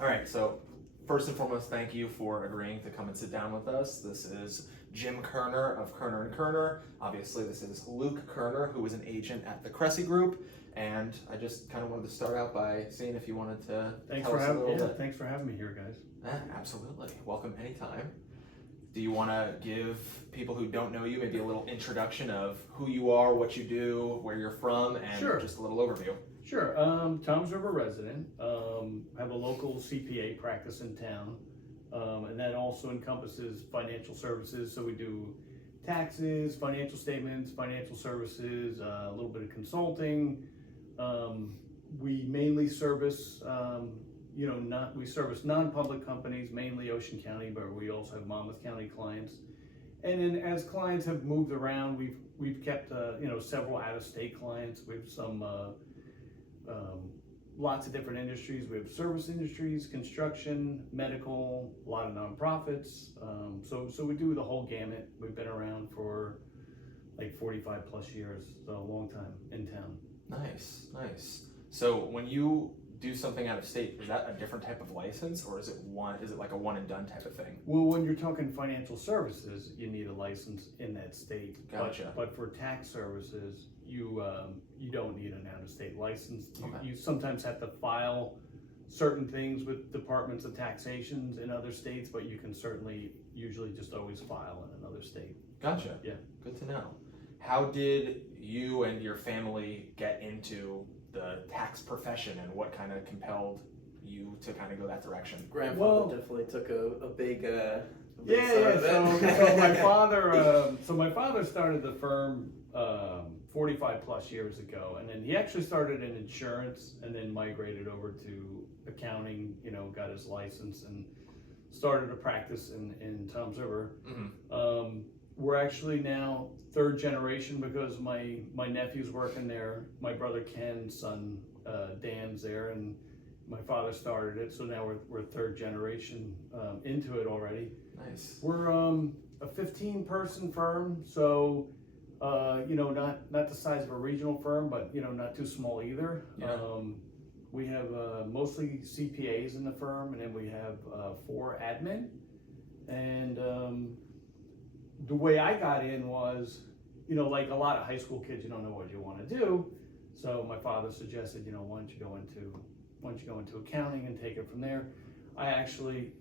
All right, so first and foremost, thank you for agreeing to come and sit down with us. This is Jim Koerner of Koerner and Koerner. Obviously, this is Luke Koerner, who is an agent at the CRESI Group. And I just kind of wanted to start out by seeing if you wanted to tell us a little bit. Thanks for having me here, guys. Absolutely. Welcome anytime. Do you want to give people who don't know you maybe a little introduction of who you are, what you do, where you're from, and Sure. just a little overview? Sure. Tom's River resident. Have a local CPA practice in town, and that also encompasses financial services. So we do taxes, financial statements, financial services, a little bit of consulting. We mainly service, we service non-public companies, mainly Ocean County, but we also have Monmouth County clients. And then as clients have moved around, we've kept several out-of-state clients. We have some lots of different industries. We have service industries, construction, medical, a lot of nonprofits. So we do the whole gamut. We've been around for like 45 plus years, so a long time in town. Nice. So when you do something out of state, is that a different type of license, or is it like a one and done type of thing? Well, when you're talking financial services, you need a license in that state. Gotcha. But for tax services, you don't need an out-of-state license. Okay. You sometimes have to file certain things with departments of taxations in other states, but you can usually just always file in another state. Gotcha. Yeah. Good to know. How did you and your family get into the tax profession, and what kind of compelled you to kind of go that direction? Grandfather definitely took a big part Yeah. of it. So my father started the firm 45 plus years ago, and then he actually started in insurance, and then migrated over to accounting. Got his license and started a practice in Tom's River. Mm-hmm. We're actually now third generation because my nephew's working there. My brother Ken's son Dan's there, and my father started it. So now we're third generation into it already. Nice. We're a 15-person firm, so not the size of a regional firm, but not too small either. Yeah. We have mostly CPAs in the firm, and then we have 4 admin. And the way I got in was, like a lot of high school kids, you don't know what you want to do. So my father suggested, why don't you go into accounting and take it from there. I actually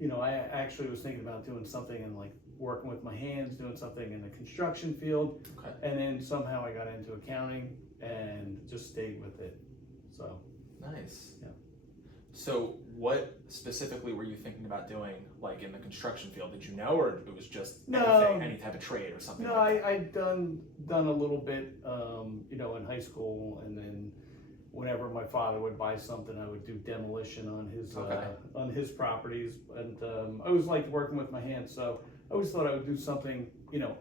was thinking about doing something and like working with my hands, doing something in the construction field. Okay. And then somehow I got into accounting and just stayed with it. So. Nice. Yeah. So what specifically were you thinking about doing, like in the construction field? Did you know, or it was just any type of trade or something? No, like that? I'd done a little bit, in high school, and then whenever my father would buy something, I would do demolition on his properties, and I always liked working with my hands, so I always thought I would do something,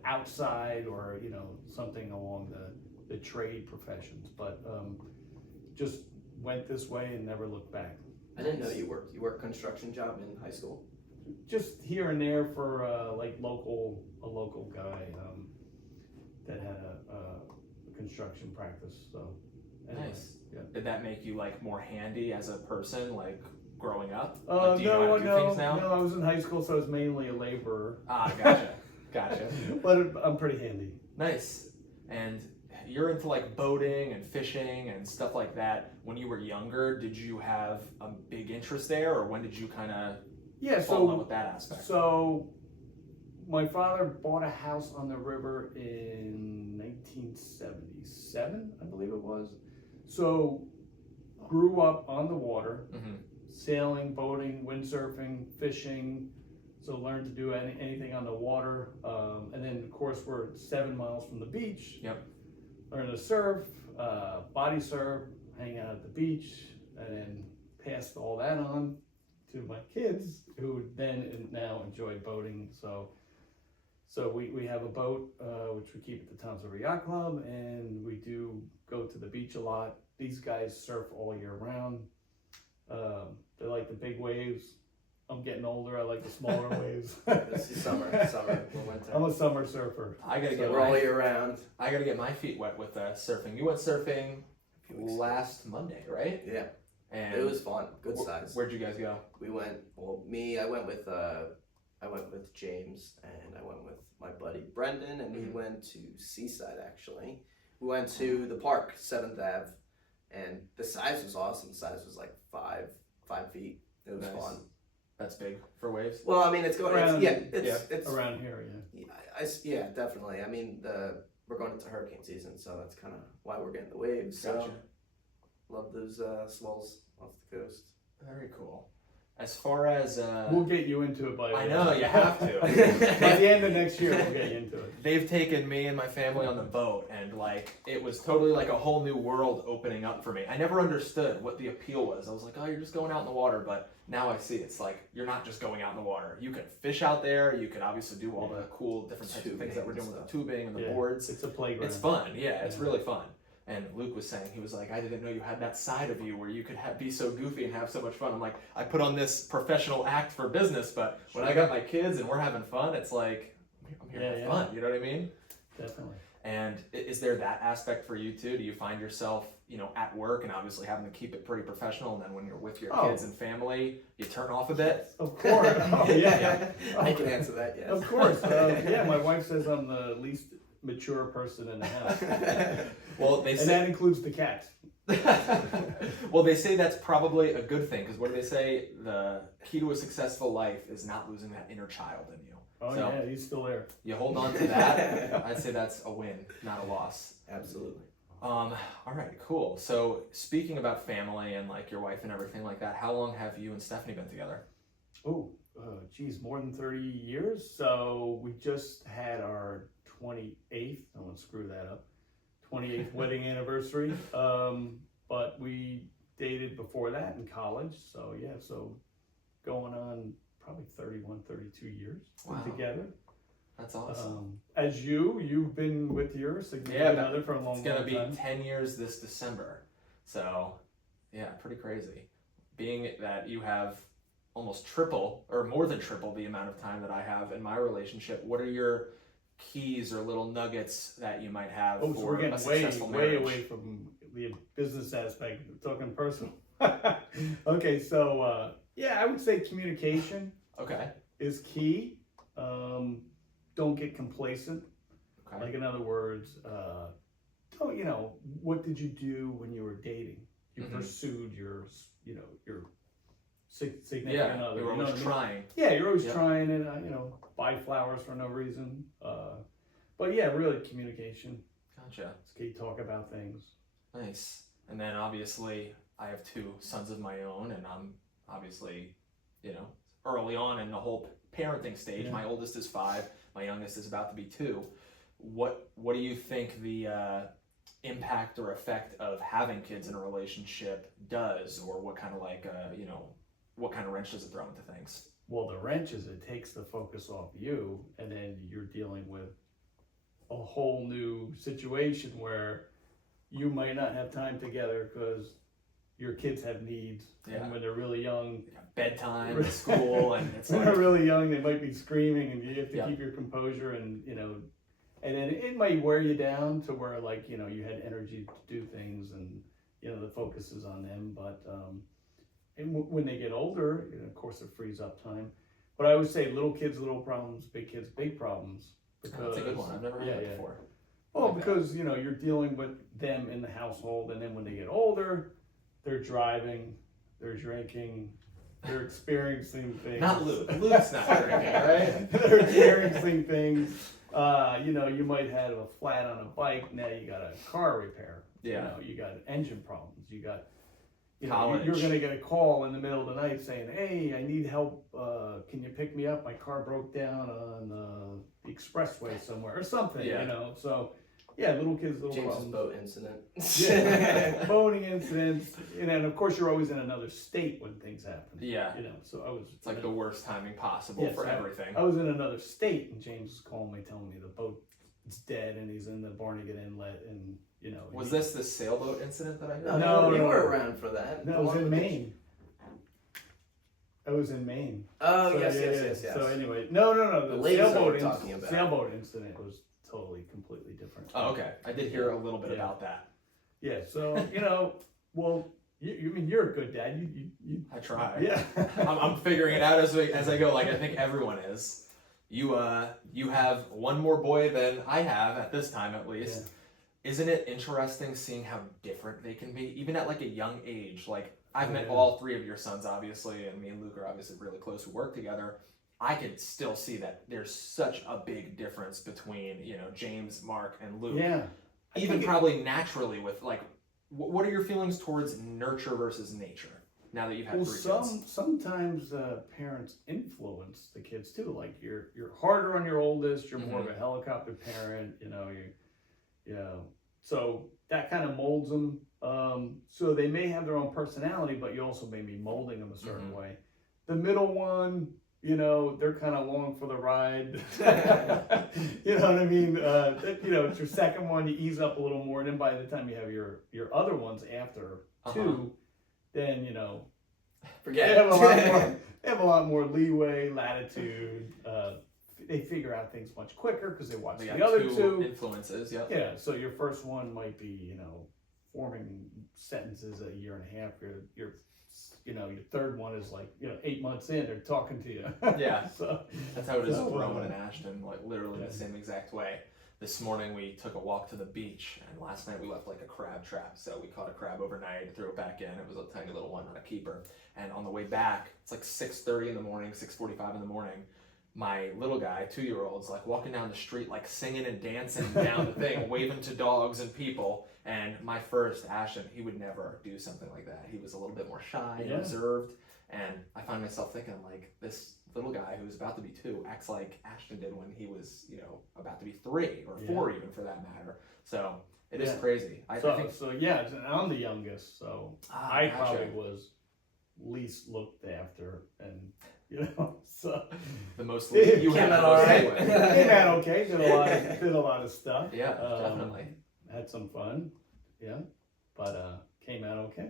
outside, or something along the trade professions, but just went this way and never looked back. I didn't know you worked construction job in high school. Just here and there for a local guy that had a construction practice. So anyway, Nice. Yeah. Did that make you like more handy as a person, like growing up? No, I was in high school, so I was mainly a laborer. Ah, gotcha. But I'm pretty handy. Nice. And you're into like boating and fishing and stuff like that. When you were younger, did you have a big interest there, or when did you kind of fall in love with that aspect? So my father bought a house on the river in 1977, I believe it was. So grew up on the water, Mm-hmm. sailing, boating, windsurfing, fishing. So learned to do anything on the water. And then of course we're 7 miles from the beach. Yep. Learned to surf, body surf, hang out at the beach, and then passed all that on to my kids, who then and now enjoy boating. So we have a boat, which we keep at the Tom's River Yacht Club, and we do go to the beach a lot. These guys surf all year round. They like the big waves. I'm getting older. I like the smaller waves. This is summer, winter. I'm a summer surfer. We're all year round. I gotta get my feet wet with surfing. You went surfing last Monday, right? Yeah. And It was fun. Good size. Where'd you guys go? We went. Well, I went with James, and I went with my buddy Brendan, and we went to Seaside. Actually, we went to the park, 7th Ave, and the size was awesome. The size was like 5 feet. It was fun. That's big for waves. Well, I mean, it's going. Around- It's Around here, yeah, definitely. I mean, we're going into hurricane season, so that's kind of why we're getting the waves. Gotcha. So love those swells off the coast. Very cool. As far as We'll get you into it by. I know you have to. By the end of next year, we'll get you into it. They've taken me and my family on the boat, and like it was totally like a whole new world opening up for me. I never understood what the appeal was. I was like, oh, you're just going out in the water, but now I see it's like you're not just going out in the water. You can fish out there. You can obviously do all the cool different types of things that we're doing with the tubing and the boards. It's a playground. It's fun. Yeah, it's really fun. And Luke was saying, he was like, I didn't know you had that side of you where you could be so goofy and have so much fun. I'm like, I put on this professional act for business, but when I got my kids and we're having fun, it's like, I'm here to have fun. You know what I mean? Definitely. And is there that aspect for you too? Do you find yourself, at work and obviously having to keep it pretty professional, and then when you're with your kids and family, you turn off a bit? Of course. Oh, yeah. I can answer that, yes. Of course. Yeah, my wife says I'm the least mature person in the house. Well, they say, and that includes the cats. well, they say that's probably a good thing, because what do they say? The key to a successful life is not losing that inner child in you. Oh, so yeah, he's still there. You hold on to that. I'd say that's a win, not a loss. Absolutely. All right, cool. So speaking about family and like your wife and everything like that, how long have you and Stephanie been together? Oh, geez, more than 30 years. So we just had our 28th, I won't screw that up, 28th wedding anniversary. But we dated before that in college. So yeah, so going on probably 31, 32 years together. That's awesome. As you've been with your significant other for a long time. It's going to be 10 years this December. So yeah, pretty crazy. Being that you have almost triple or more than triple the amount of time that I have in my relationship, what are your keys or little nuggets that you might have so for we're getting a successful marriage? way away from the business aspect. We're talking personal. Okay, so yeah, I would say communication is key. Don't get complacent. Okay. Like in other words, what did you do when you were dating? You pursued your significant other. You're always trying. Yeah, you're always trying, and buy flowers for no reason. But yeah, really communication. Gotcha. It's key. Talk about things. Nice. And then obviously, I have 2 sons of my own, and I'm obviously, early on in the whole parenting stage. My oldest is 5. My youngest is about to be 2. What do you think the impact or effect of having kids in a relationship does, or what kind of what kind of wrench does it throw into things? Well, the wrench is it takes the focus off you, and then you're dealing with a whole new situation where you might not have time together because your kids have needs, and when they're really young, bedtime, school, and it's when they're really young, they might be screaming, and you have to keep your composure, and and then it might wear you down to where you had energy to do things, and the focus is on them. But and when they get older, of course, it frees up time. But I would say little kids, little problems; big kids, big problems. Because that's a good one. I've never heard that before. Well, because you're dealing with them in the household, and then when they get older, they're driving, they're drinking, they're experiencing things. Not Luke. Luke's not drinking, right? They're experiencing things. You might have a flat on a bike. Now you got a car repair. Yeah. You got engine problems. You got. College. You're going to get a call in the middle of the night saying, "Hey, I need help. Can you pick me up? My car broke down on the expressway somewhere or something." So. Yeah, little kids, little James's problems. boat incident. Yeah, boating incidents, and then of course you're always in another state when things happen. Yeah. So I was. It's like the worst timing possible for everything. I was in another state, and James was calling me, telling me the boat is dead, and he's in the Barnegat Inlet, and Was this the sailboat incident that I heard? No, you were around for that. No, I was in Maine. I was in Maine. Oh, so, yes. So anyway, no. The sailboat incident was totally completely different. Oh, okay. I did hear a little bit about that. Yeah, so you mean you're a good dad. You I try. yeah. I'm figuring it out as I go. Like I think everyone is. You have one more boy than I have at this time at least. Yeah. Isn't it interesting seeing how different they can be, even at like a young age? Like I've met Yeah. all three of your sons, obviously, and me and Luke are obviously really close. We work together. I could still see that there's such a big difference between James, Mark, and Luke. Yeah. Even probably naturally with like, what are your feelings towards nurture versus nature? Now that you've had three kids. Sometimes parents influence the kids too. Like you're harder on your oldest. You're more of a helicopter parent. So that kind of molds them. So they may have their own personality, but you also may be molding them a certain way. The middle one, they're kind of along for the ride. You know what I mean? It's your second one, you ease up a little more, and then by the time you have your other ones after two, then Forget they have a lot more. They have a lot more leeway, latitude. They figure out things much quicker because they watch the other two influences. Yep. Yeah. So your first one might be forming sentences a year and a half. Your third one is like 8 months in, they're talking to you. Yeah. So that's how it is with Roman and Ashton. Like literally the same exact way. This morning we took a walk to the beach, and last night we left like a crab trap. So we caught a crab overnight, threw it back in. It was a tiny little one, not a keeper. And on the way back, it's like 6:30 in the morning, 6:45 in the morning. My little guy, 2-year-old's like walking down the street, like singing and dancing down the thing, waving to dogs and people. And my first, Ashton, he would never do something like that. He was a little bit more shy and reserved. And I find myself thinking, like, this little guy who's about to be 2 acts like Ashton did when he was, about to be 3 or 4 even for that matter. So it is crazy. I think I'm the youngest, so I probably was least looked after, and so the most you came had out all right. Came out okay. Did a lot of stuff. Yeah, definitely. Had some fun. Yeah, but came out okay.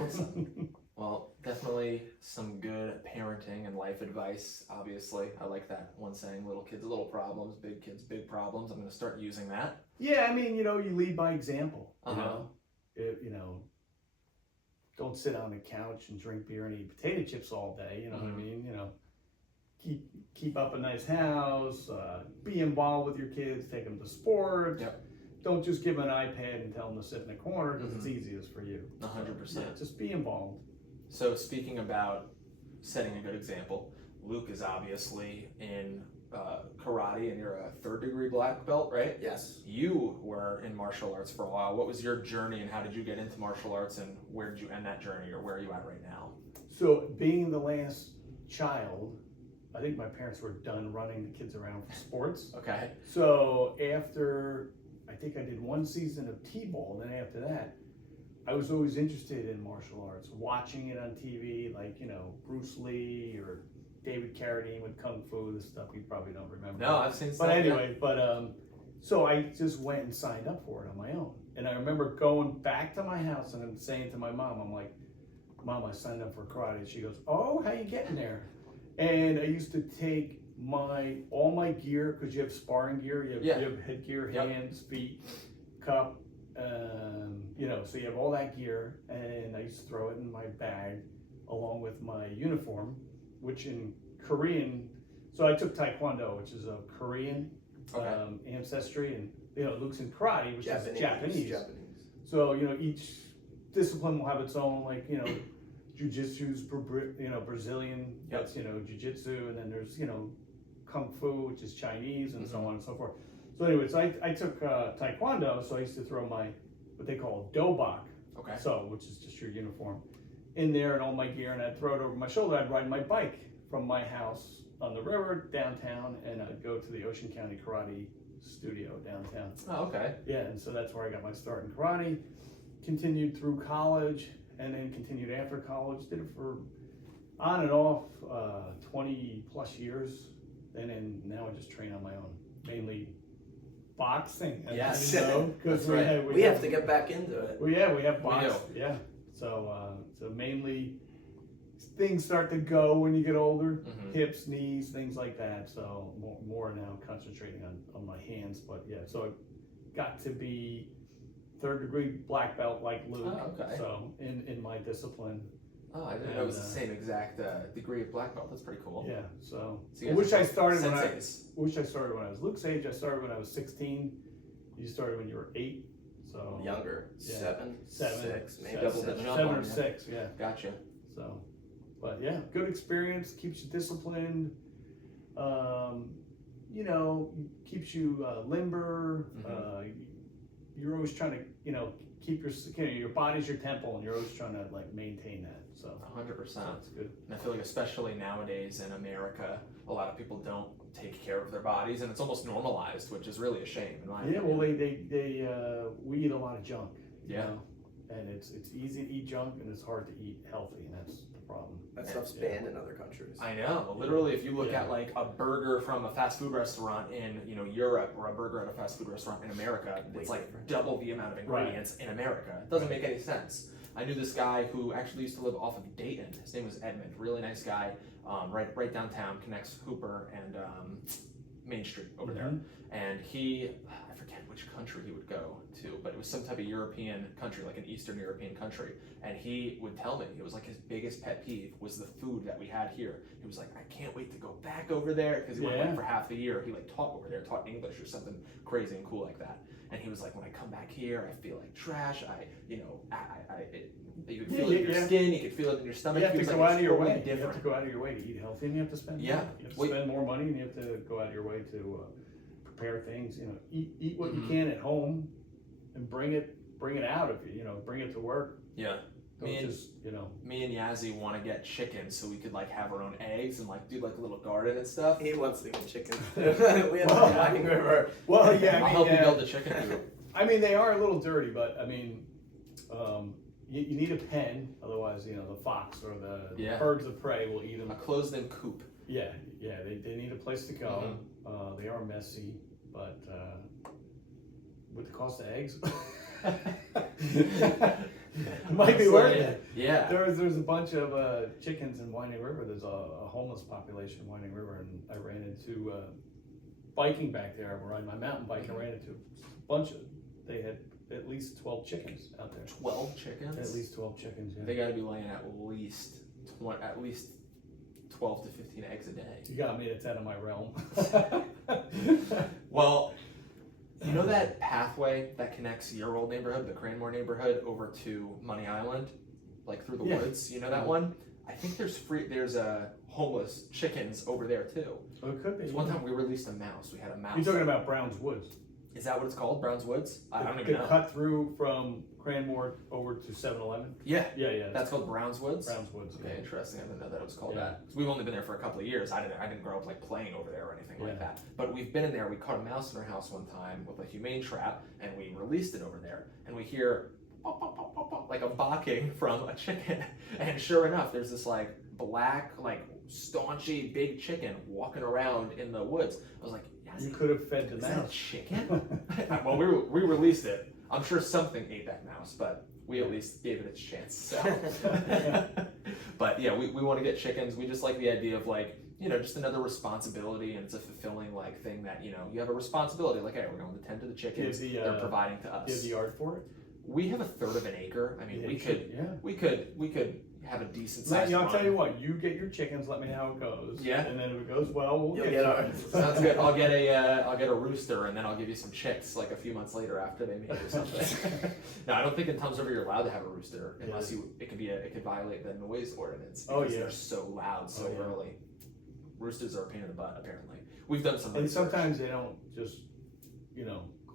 Awesome. Well, definitely some good parenting and life advice, obviously. I like that one saying, little kids, little problems, big kids, big problems. I'm going to start using that. Yeah, I mean, you lead by example. Don't sit on the couch and drink beer and eat potato chips all day. You know what I mean? Keep up a nice house, be involved with your kids, take them to sports. Yep. Don't just give them an iPad and tell them to sit in the corner because it's easiest for you. 100%. Yeah, just be involved. So speaking about setting a good example, Luke is obviously in karate, and you're a 3rd-degree black belt, right? Yes. You were in martial arts for a while. What was your journey, and how did you get into martial arts, and where did you end that journey, or where are you at right now? So being the last child, I think my parents were done running the kids around for sports. Okay. So after, I think I did 1 season of T-ball, then after that, I was always interested in martial arts, watching it on TV, like, Bruce Lee or David Carradine with Kung Fu, this stuff you probably don't remember. No, I've seen stuff. But anyway, so I just went and signed up for it on my own. And I remember going back to my house and I'm saying to my mom, I'm like, Mom, I signed up for karate. And she goes, oh, how you getting there? And I used to take all my gear, because you have sparring gear, you have headgear, hands, feet, cup, so you have all that gear, and I used to throw it in my bag along with my uniform, which in Korean, so I took Taekwondo, which is a Korean ancestry, and Luke's in karate, which is Japanese. So, each discipline will have its own, like, Jiu-Jitsu's Brazilian, that's, Jiu-Jitsu, and then there's, Kung Fu, which is Chinese, and so on and so forth. So anyways, I took Taekwondo, so I used to throw what they call dobak, which is just your uniform, in there and all my gear, and I'd throw it over my shoulder. I'd ride my bike from my house on the river downtown, and I'd go to the Ocean County Karate Studio downtown. Oh, okay. Yeah, and so that's where I got my start in karate, continued through college, and then continued after college, did it for on and off 20 plus years, and then now I just train on my own, mainly boxing. Yes, because we have to get back into it. We have boxing. Yeah, so mainly things start to go when you get older, hips, knees, things like that. So more now concentrating on my hands. But yeah, so I got to be third degree black belt like Luke. Oh, okay. So in my discipline. Oh, I didn't know it was the same exact degree of black belt. That's pretty cool. Yeah. So So you guys which are I started when I senseis. when I was Luke's age. I started when I was 16. You started when you were 8. So Younger, Yeah. 7, 6, maybe Double the 7. jump. 7 on or you. 6. Yeah. Gotcha. So, but yeah, good experience. Keeps you disciplined. You know, keeps you limber. You're always trying to, keep your body's your temple, and you're always trying to like maintain that. So 100%. that's good. And I feel like especially nowadays in America, a lot of people don't take care of their bodies, and it's almost normalized, which is really a shame in my Yeah, opinion. well, we eat a lot of junk. you Yeah. know, and it's easy to eat junk, and it's hard to eat healthy, and that's the problem. That stuff's Yeah. banned in other countries. I know. Literally, if you look Yeah. at like a burger from a fast food restaurant in Europe or a burger at a fast food restaurant in America, Way it's like different. double the amount of ingredients in America. It doesn't make any sense. I knew this guy who actually used to live off of Dayton. His name was Edmund. Really nice guy. Right downtown, connects Hooper and Main Street over there. And I forget which country he would go to, but it was some type of European country, like an Eastern European country. And he would tell me, it was like his biggest pet peeve was the food that we had here. He was like, I can't wait to go back over there, because he went Yeah. like for half the year. He like taught over there, taught English or something crazy and cool like that. And he was like, when I come back here, I feel like trash. You could feel it in your Yeah. skin, you could feel it in your stomach. You have He to was go like, out of "It's your totally way. You have different." to go out of your way to eat healthy, and you have to spend Yeah. money. You have to spend more money, and you have to go out of your way to prepare things. Eat what you can at home, and bring it out of you. Bring it to work. Yeah. Don't Me and- just Me and Yazzie want to get chickens so we could like have our own eggs and like do like a little garden and stuff. He wants to get chickens. We have the Mining River. Well, yeah, I'll I help mean, you build the chicken coop. I mean, they are a little dirty, but I mean, you need a pen, otherwise, the fox or the Yeah. birds of prey will eat them. A closed-in coop. Yeah, they need a place to go. They are messy, but with the cost of eggs, it might be worth it. Yeah. There's a bunch of chickens in Winding River. There's a homeless population in Winding River, and I ran into biking back there. I'm riding my mountain bike and ran into a bunch of. They had at least 12 chickens out there. 12 chickens? At least 12 chickens. Yeah. They got to be laying at least 12 to 15 eggs a day. You got me. It's out of my realm. Well, you know that pathway that connects your old neighborhood, the Cranmore neighborhood, over to Money Island, like through the Yeah. woods? You know that one? I think there's homeless chickens over there too. Oh, it could be. One time we released a mouse. We had a mouse. You're talking about Brown's Woods. Is that what it's called? Brown's Woods? I don't The even know. cut through from Cranmore over to 7-Eleven. Yeah. Yeah. That's called Brown's Woods? Brown's Woods. Okay, interesting. I didn't know that it was called Yeah. that. 'Cause we've only been there for a couple of years. I didn't grow up like playing over there or anything like Yeah. that. But we've been in there. We caught a mouse in our house one time with a humane trap, and we released it over there. And we hear pop, pop, pop, pop, pop, like a barking from a chicken. And sure enough, there's this like black, like staunchy big chicken walking around in the woods. I was like, You could have fed the is that a mouse. chicken? Well, we released it. I'm sure something ate that mouse, but we at least gave it its chance. So. But yeah, we want to get chickens. We just like the idea of like, just another responsibility, and it's a fulfilling like thing that, you have a responsibility. Like, hey, we're going to tend to the chickens. They're providing to us. Do you have the yard for it? We have a third of an acre. I mean, Yeah, we you could should, yeah. we could have a decent sized I'll tell you what. You get your chickens. Let me know how it goes. Yeah. And then if it goes well, we'll You'll get get you. ours. Sounds good. I'll get a rooster, and then I'll give you some chicks like a few months later after they mate or something. No, I don't think in Tom's River you're allowed to have a rooster unless it could violate the noise ordinance because they're so loud so early. Roosters are a pain in the butt apparently. We've done some And research. sometimes they don't just,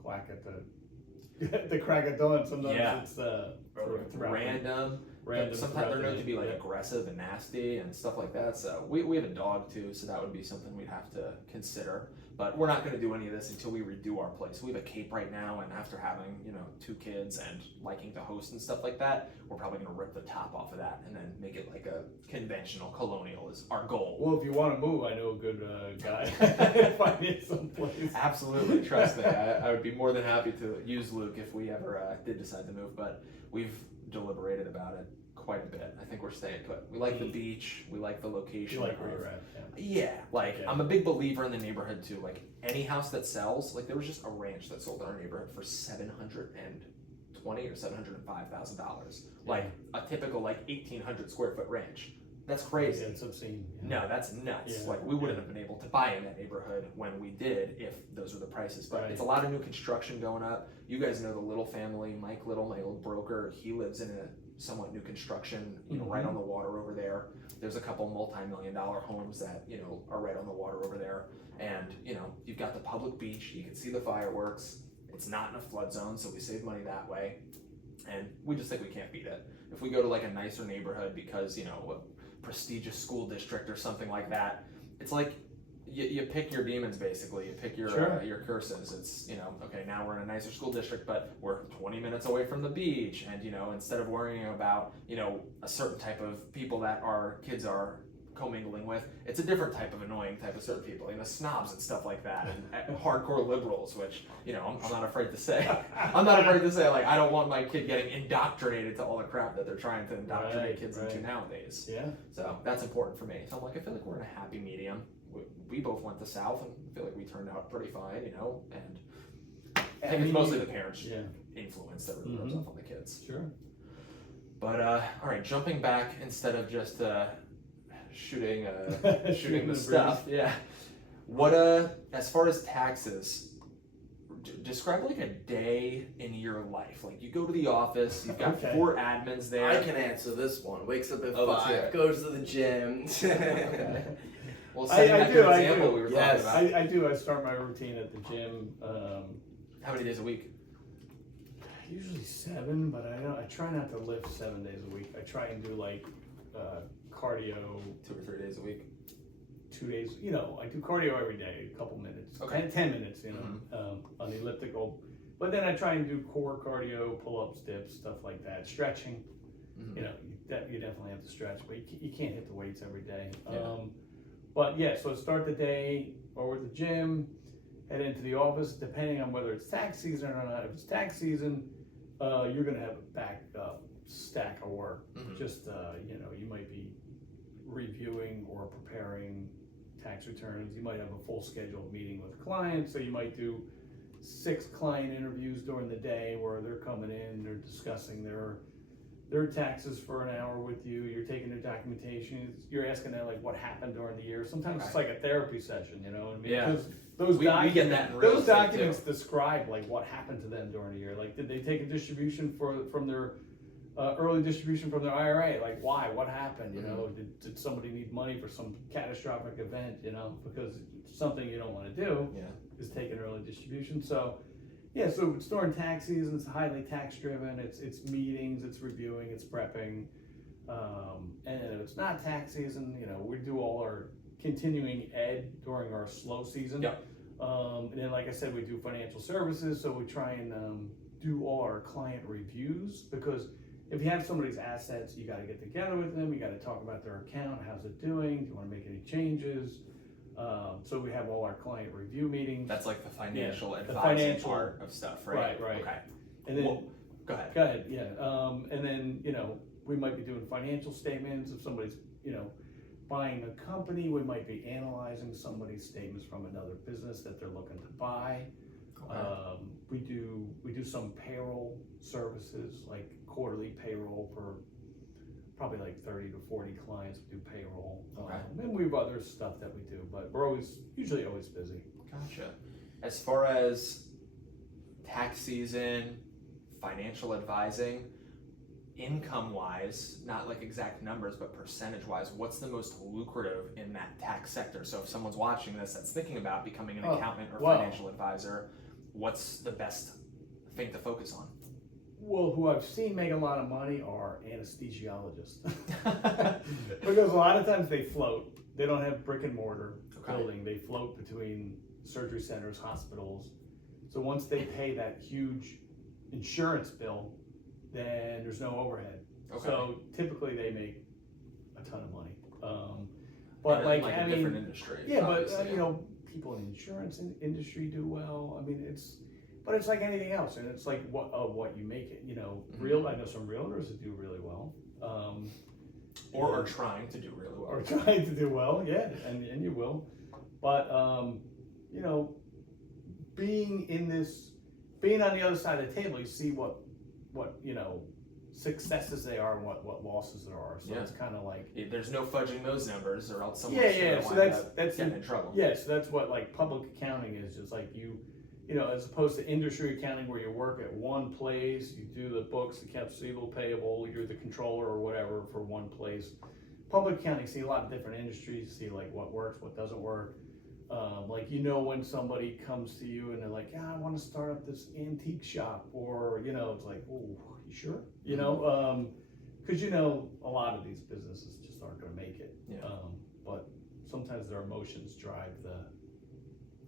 quack at the crack of dawn. Sometimes it's sort of throughout random. Sometimes throughout they're the known day. to be like Yeah. aggressive and nasty and stuff like that. So we have a dog too, so that would be something we'd have to consider. But we're not going to do any of this until we redo our place. We have a Cape right now, and after having 2 kids and liking to host and stuff like that, we're probably going to rip the top off of that and then make it like a conventional colonial is our goal. Well, if you want to move, I know a good guy. If I need someplace. Absolutely, trust me. I would be more than happy to use Luke if we ever did decide to move, but we've deliberated about it quite a bit. I think we're staying put. We like the beach. We like the location. You like where you're at. Yeah, I'm a big believer in the neighborhood too. Like any house that sells, like there was just a ranch that sold in our neighborhood for $720,000. or $705,000. Like a typical like 1,800 square foot ranch. That's crazy. Yeah, it's obscene. No, that's nuts. Yeah. Like we wouldn't have been able to buy in that neighborhood when we did if those were the prices. But Right. it's a lot of new construction going up. You guys know the Little family, Mike Little, my old broker. He lives in a somewhat new construction, right on the water over there. There's a couple multi-million-dollar homes that are right on the water over there, and you've got the public beach. You can see the fireworks. It's not in a flood zone, so we save money that way. And we just think we can't beat it. If we go to like a nicer neighborhood because, a prestigious school district or something like that, it's like you pick your demons basically. You pick your curses. It's, okay, now we're in a nicer school district, but we're 20 minutes away from the beach. And, instead of worrying about, a certain type of people that our kids are commingling with, it's a different type of annoying type of certain people, snobs and stuff like that, and hardcore liberals, which I'm not afraid to say. I'm not afraid to say, like, I don't want my kid getting indoctrinated to all the crap that they're trying to indoctrinate kids into nowadays. Yeah. So that's important for me. So I'm like, I feel like we're in a happy medium. We both went to South, and I feel like we turned out pretty fine, and I think it's mostly the parents' influence that really rubs off on the kids. Sure. But all right, jumping back instead of just shooting the stuff. Yeah. What as far as taxes, describe like a day in your life. Like you go to the office, you've got 4 admins there. I can answer this one. Wakes up at let's hear 5, it. goes to the gym. Okay. Well, I setting that do, good I example do. we were Yes. talking about. I do. I start my routine at the gym. How many days a week? Usually 7, but I try not to lift 7 days a week. I try and do like cardio 2 or 3 days a week. 2 days. I do cardio every day, a couple minutes, Okay. 10 minutes. On the elliptical. But then I try and do core cardio, pull-ups, dips, stuff like that. Stretching. You definitely have to stretch, but you can't hit the weights every day. Yeah. But yeah, so start the day over at the gym, head into the office, depending on whether it's tax season or not. If it's tax season, you're gonna have a backed up stack of work. Just you might be reviewing or preparing tax returns. You might have a full scheduled meeting with clients, so you might do 6 client interviews during the day where they're coming in, they're discussing their taxes for an hour with you. You're taking their documentation. You're asking them like what happened during the year. Sometimes it's like a therapy session, Yeah. Because those We get that in real those estate, documents describe like what happened to them during the year. Like, did they take a distribution from their early distribution from their IRA? Like, why? What happened? Did somebody need money for some catastrophic event? Because something you don't want to do is take an early distribution. So. Yeah, so it's during tax season. It's highly tax driven. It's meetings, it's reviewing, it's prepping, and if it's not tax season, we do all our continuing ed during our slow season. Yep. And then, like I said, we do financial services, so we try and do all our client reviews, because if you have somebody's assets, you got to get together with them. You got to talk about their account. How's it doing? Do you want to make any changes? So we have all our client review meetings. That's like the financial the advising financial part of stuff, right? Right. Okay. And then Go ahead. Go ahead, yeah. And then, we might be doing financial statements. If somebody's, buying a company, we might be analyzing somebody's statements from another business that they're looking to buy. Okay. We do some payroll services, like quarterly payroll for probably like 30 to 40 clients. We do payroll. Okay. And we have other stuff that we do, but we're usually always busy. Gotcha. As far as tax season, financial advising, income-wise, not like exact numbers, but percentage-wise, what's the most lucrative in that tax sector? So if someone's watching this that's thinking about becoming an accountant or financial advisor, what's the best thing to focus on? Well, who I've seen make a lot of money are anesthesiologists. Because a lot of times they float. They don't have brick and mortar building. They float between surgery centers, hospitals. So once they pay that huge insurance bill, then there's no overhead. Okay. So typically they make a ton of money. But like I a mean, different industry. yeah, but people in the insurance industry do well. I mean, but it's like anything else, and it's like what you make it. I know some realtors that do really well. Or are trying to do really well. Or trying to do well, yeah, and you will. But being on the other side of the table, you see what successes they are and what losses there are. So Yeah. it's kind of like, There's no fudging those numbers, or else someone's yeah. gonna So wind that's up that's getting in trouble. yeah. So that's what like public accounting is. Just like as opposed to industry accounting where you work at one place, you do the books, accounts receivable, payable, you're the controller or whatever for one place. Public accounting, see a lot of different industries, see like what works, what doesn't work. Like when somebody comes to you and they're like, yeah, I want to start up this antique shop, or it's like, oh, you sure? Because a lot of these businesses just aren't going to make it. Yeah. But sometimes their emotions drive the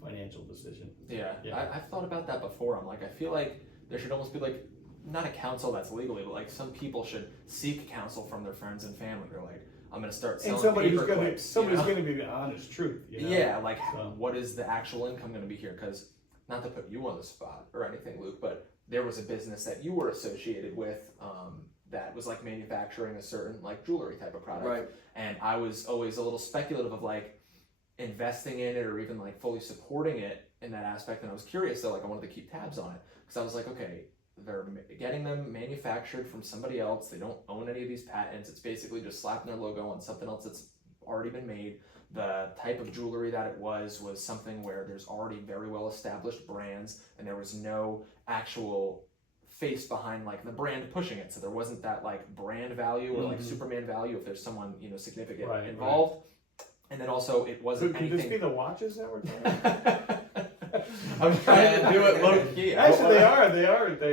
financial decision. Yeah. Yeah. I've thought about that before. I'm like, I feel like there should almost be like, not a counsel that's legally, but like some people should seek counsel from their friends and family. They're like, I'm going to start selling paper clips. Somebody's going to be the honest truth. Yeah, like what is the actual income going to be here? Because not to put you on the spot or anything, Luke, but there was a business that you were associated with that was like manufacturing a certain like jewelry type of product. Right. And I was always a little speculative of like investing in it or even like fully supporting it in that aspect. And I was curious though, like I wanted to keep tabs on it because I was like, okay, they're getting them manufactured from somebody else. They don't own any of these patents. It's basically just slapping their logo on something else that's already been made. The type of jewelry that it was something where there's already very well established brands and there was no actual face behind like the brand pushing it. So there wasn't that like brand value or like Superman value if there's someone significant involved. Right. And then also it wasn't Could anything. this be the watches that we're talking I'm trying to do it low key. Actually, they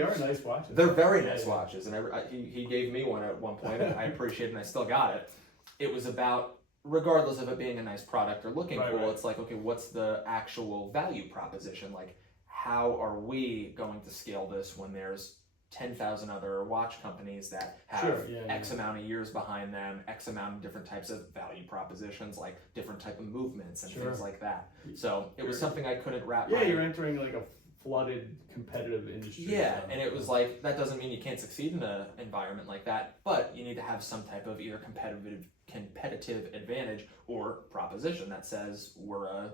are nice watches. They're very nice watches, and he gave me one at one point, and I appreciate it, and I still got it. It was about, regardless of it being a nice product or looking cool, right. It's like, okay, what's the actual value proposition? Like, how are we going to scale this when there's 10,000 other watch companies that have X amount of years behind them, X amount of different types of value propositions, like different type of movements and things like that. So it was something I couldn't wrap my... you're entering like a flooded competitive industry. Yeah, and it was like, that doesn't mean you can't succeed in an environment like that, but you need to have some type of either competitive advantage or proposition that says we're a...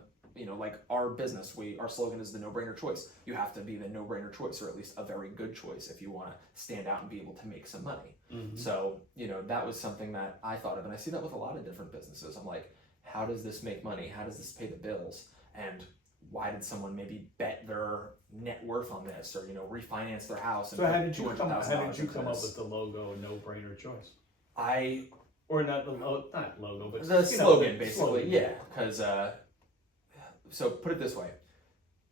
like our business, our slogan is the no-brainer choice. You have to be the no-brainer choice, or at least a very good choice if you want to stand out and be able to make some money. Mm-hmm. So, that was something that I thought of, and I see that with a lot of different businesses. I'm like, how does this make money? How does this pay the bills? And why did someone maybe bet their net worth on this, or refinance their house? And so how did you come up with the logo no-brainer choice? Or not logo, but the slogan, basically. Yeah, because. So put it this way,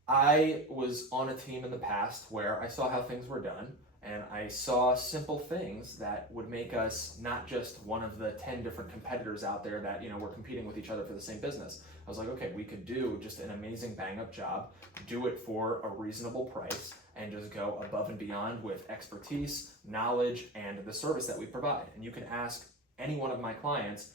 I was on a team in the past where I saw how things were done, and I saw simple things that would make us not just one of the 10 different competitors out there that were competing with each other for the same business. I was like, okay, we could do just an amazing bang-up job, do it for a reasonable price, and just go above and beyond with expertise, knowledge, and the service that we provide. And you can ask any one of my clients.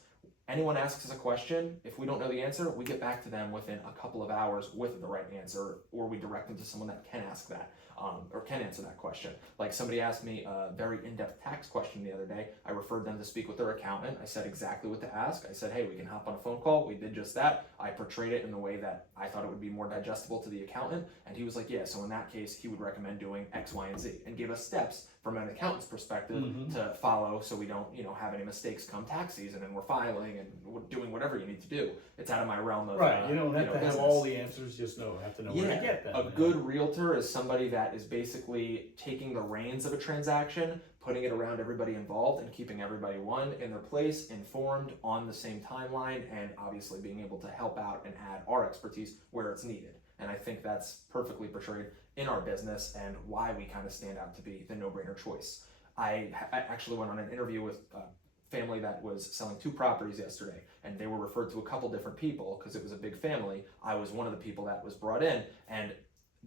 Anyone asks us a question, if we don't know the answer, we get back to them within a couple of hours with the right answer, or we direct them to someone that can ask that, or can answer that question. Like somebody asked me a very in-depth tax question the other day. I referred them to speak with their accountant. I said exactly what to ask. I said, hey, we can hop on a phone call. We did just that. I portrayed it in the way that I thought it would be more digestible to the accountant. And he was like, yeah, so in that case, he would recommend doing X, Y, and Z, and give us steps from an accountant's perspective to follow, so we don't have any mistakes come tax season and we're filing and we're doing whatever you need to do. It's out of my realm of you don't have to business. Have all the answers, just have to know where to get them. A good realtor is somebody that is basically taking the reins of a transaction, putting it around everybody involved, and keeping everybody in their place, informed, on the same timeline, and obviously being able to help out and add our expertise where it's needed. And I think that's perfectly portrayed in our business and why we kind of stand out to be the no-brainer choice. I actually went on an interview with a family that was selling 2 properties yesterday, and they were referred to a couple different people because it was a big family. I was one of the people that was brought in, and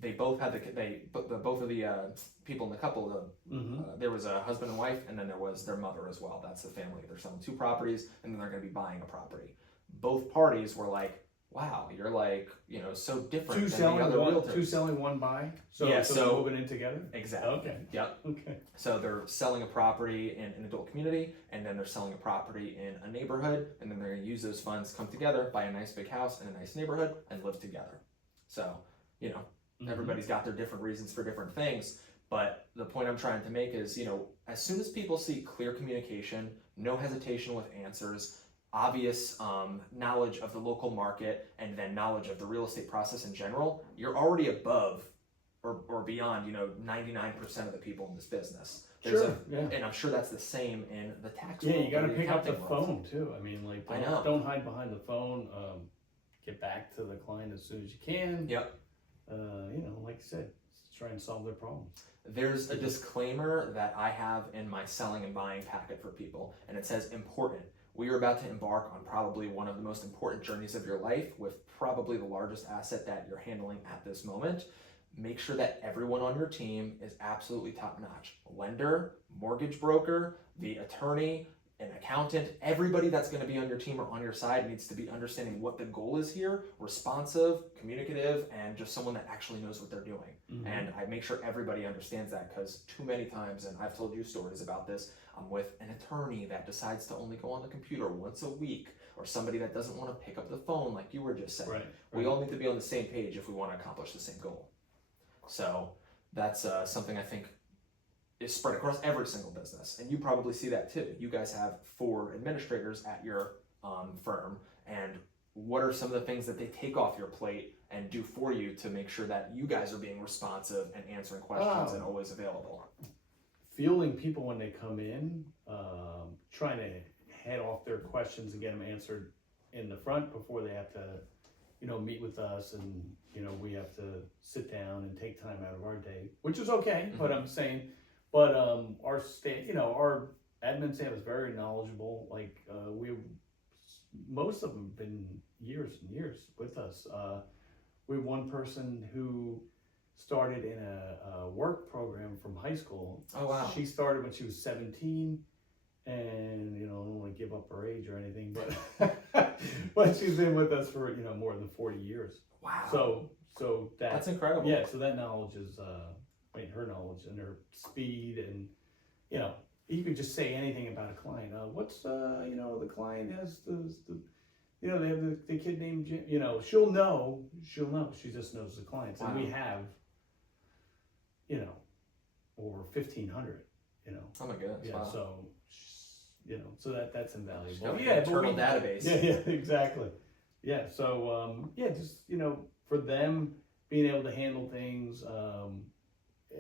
they both had both of the people in the couple. There was a husband and wife, and then there was their mother as well. That's the family. They're selling 2 properties, and then they're going to be buying a property. Both parties were like, wow, you're like, so different than the other realtors. 2 selling, 1 buying? So they're moving in together? Exactly. Okay. Yep. Okay. So they're selling a property in an adult community, and then they're selling a property in a neighborhood, and then they're going to use those funds, come together, buy a nice big house in a nice neighborhood, and live together. So, everybody's got their different reasons for different things, But the point I'm trying to make is, as soon as people see clear communication, no hesitation with answers, obvious knowledge of the local market, and then knowledge of the real estate process in general, you're already above or beyond, 99% of the people in this business. And I'm sure that's the same in the tax world. Yeah, you got to pick up the world. phone too. I mean, like, don't hide behind the phone. Get back to the client as soon as you can. Yep. Like you said, try and solve their problems. There's a disclaimer that I have in my selling and buying packet for people, and it says important. We are about to embark on probably one of the most important journeys of your life with probably the largest asset that you're handling at this moment. Make sure that everyone on your team is absolutely top notch. Lender, mortgage broker, the attorney, an accountant, everybody that's going to be on your team or on your side needs to be understanding what the goal is here, responsive, communicative, and just someone that actually knows what they're doing. Mm-hmm. And I make sure everybody understands that, because too many times, and I've told you stories about this, I'm with an attorney that decides to only go on the computer once a week, or somebody that doesn't want to pick up the phone like you were just saying. Right. We all need to be on the same page if we want to accomplish the same goal. So that's something I think is spread across every single business, and you probably see that too. You guys have 4 administrators at your firm, and what are some of the things that they take off your plate and do for you to make sure that you guys are being responsive and answering questions and always available? Fielding people when they come in, trying to head off their questions and get them answered in the front before they have to, meet with us, and we have to sit down and take time out of our day, which is okay. Mm-hmm. But I'm saying. But our our admin staff is very knowledgeable. Like most of them have been years and years with us. We have one person who started in a work program from high school. Oh wow! She started when she was 17, and I don't want to give up her age or anything, but she's been with us for more than 40 years. Wow! So that's incredible. Yeah. So that knowledge is. Her knowledge and her speed, and you could just say anything about a client. The client has they have the kid named Jim. She'll know. She just knows the clients, and we have over 1,500. Oh my goodness! Yeah. Wow. So that's invaluable. An internal database. Yeah. Exactly. Yeah. So just for them being able to handle things.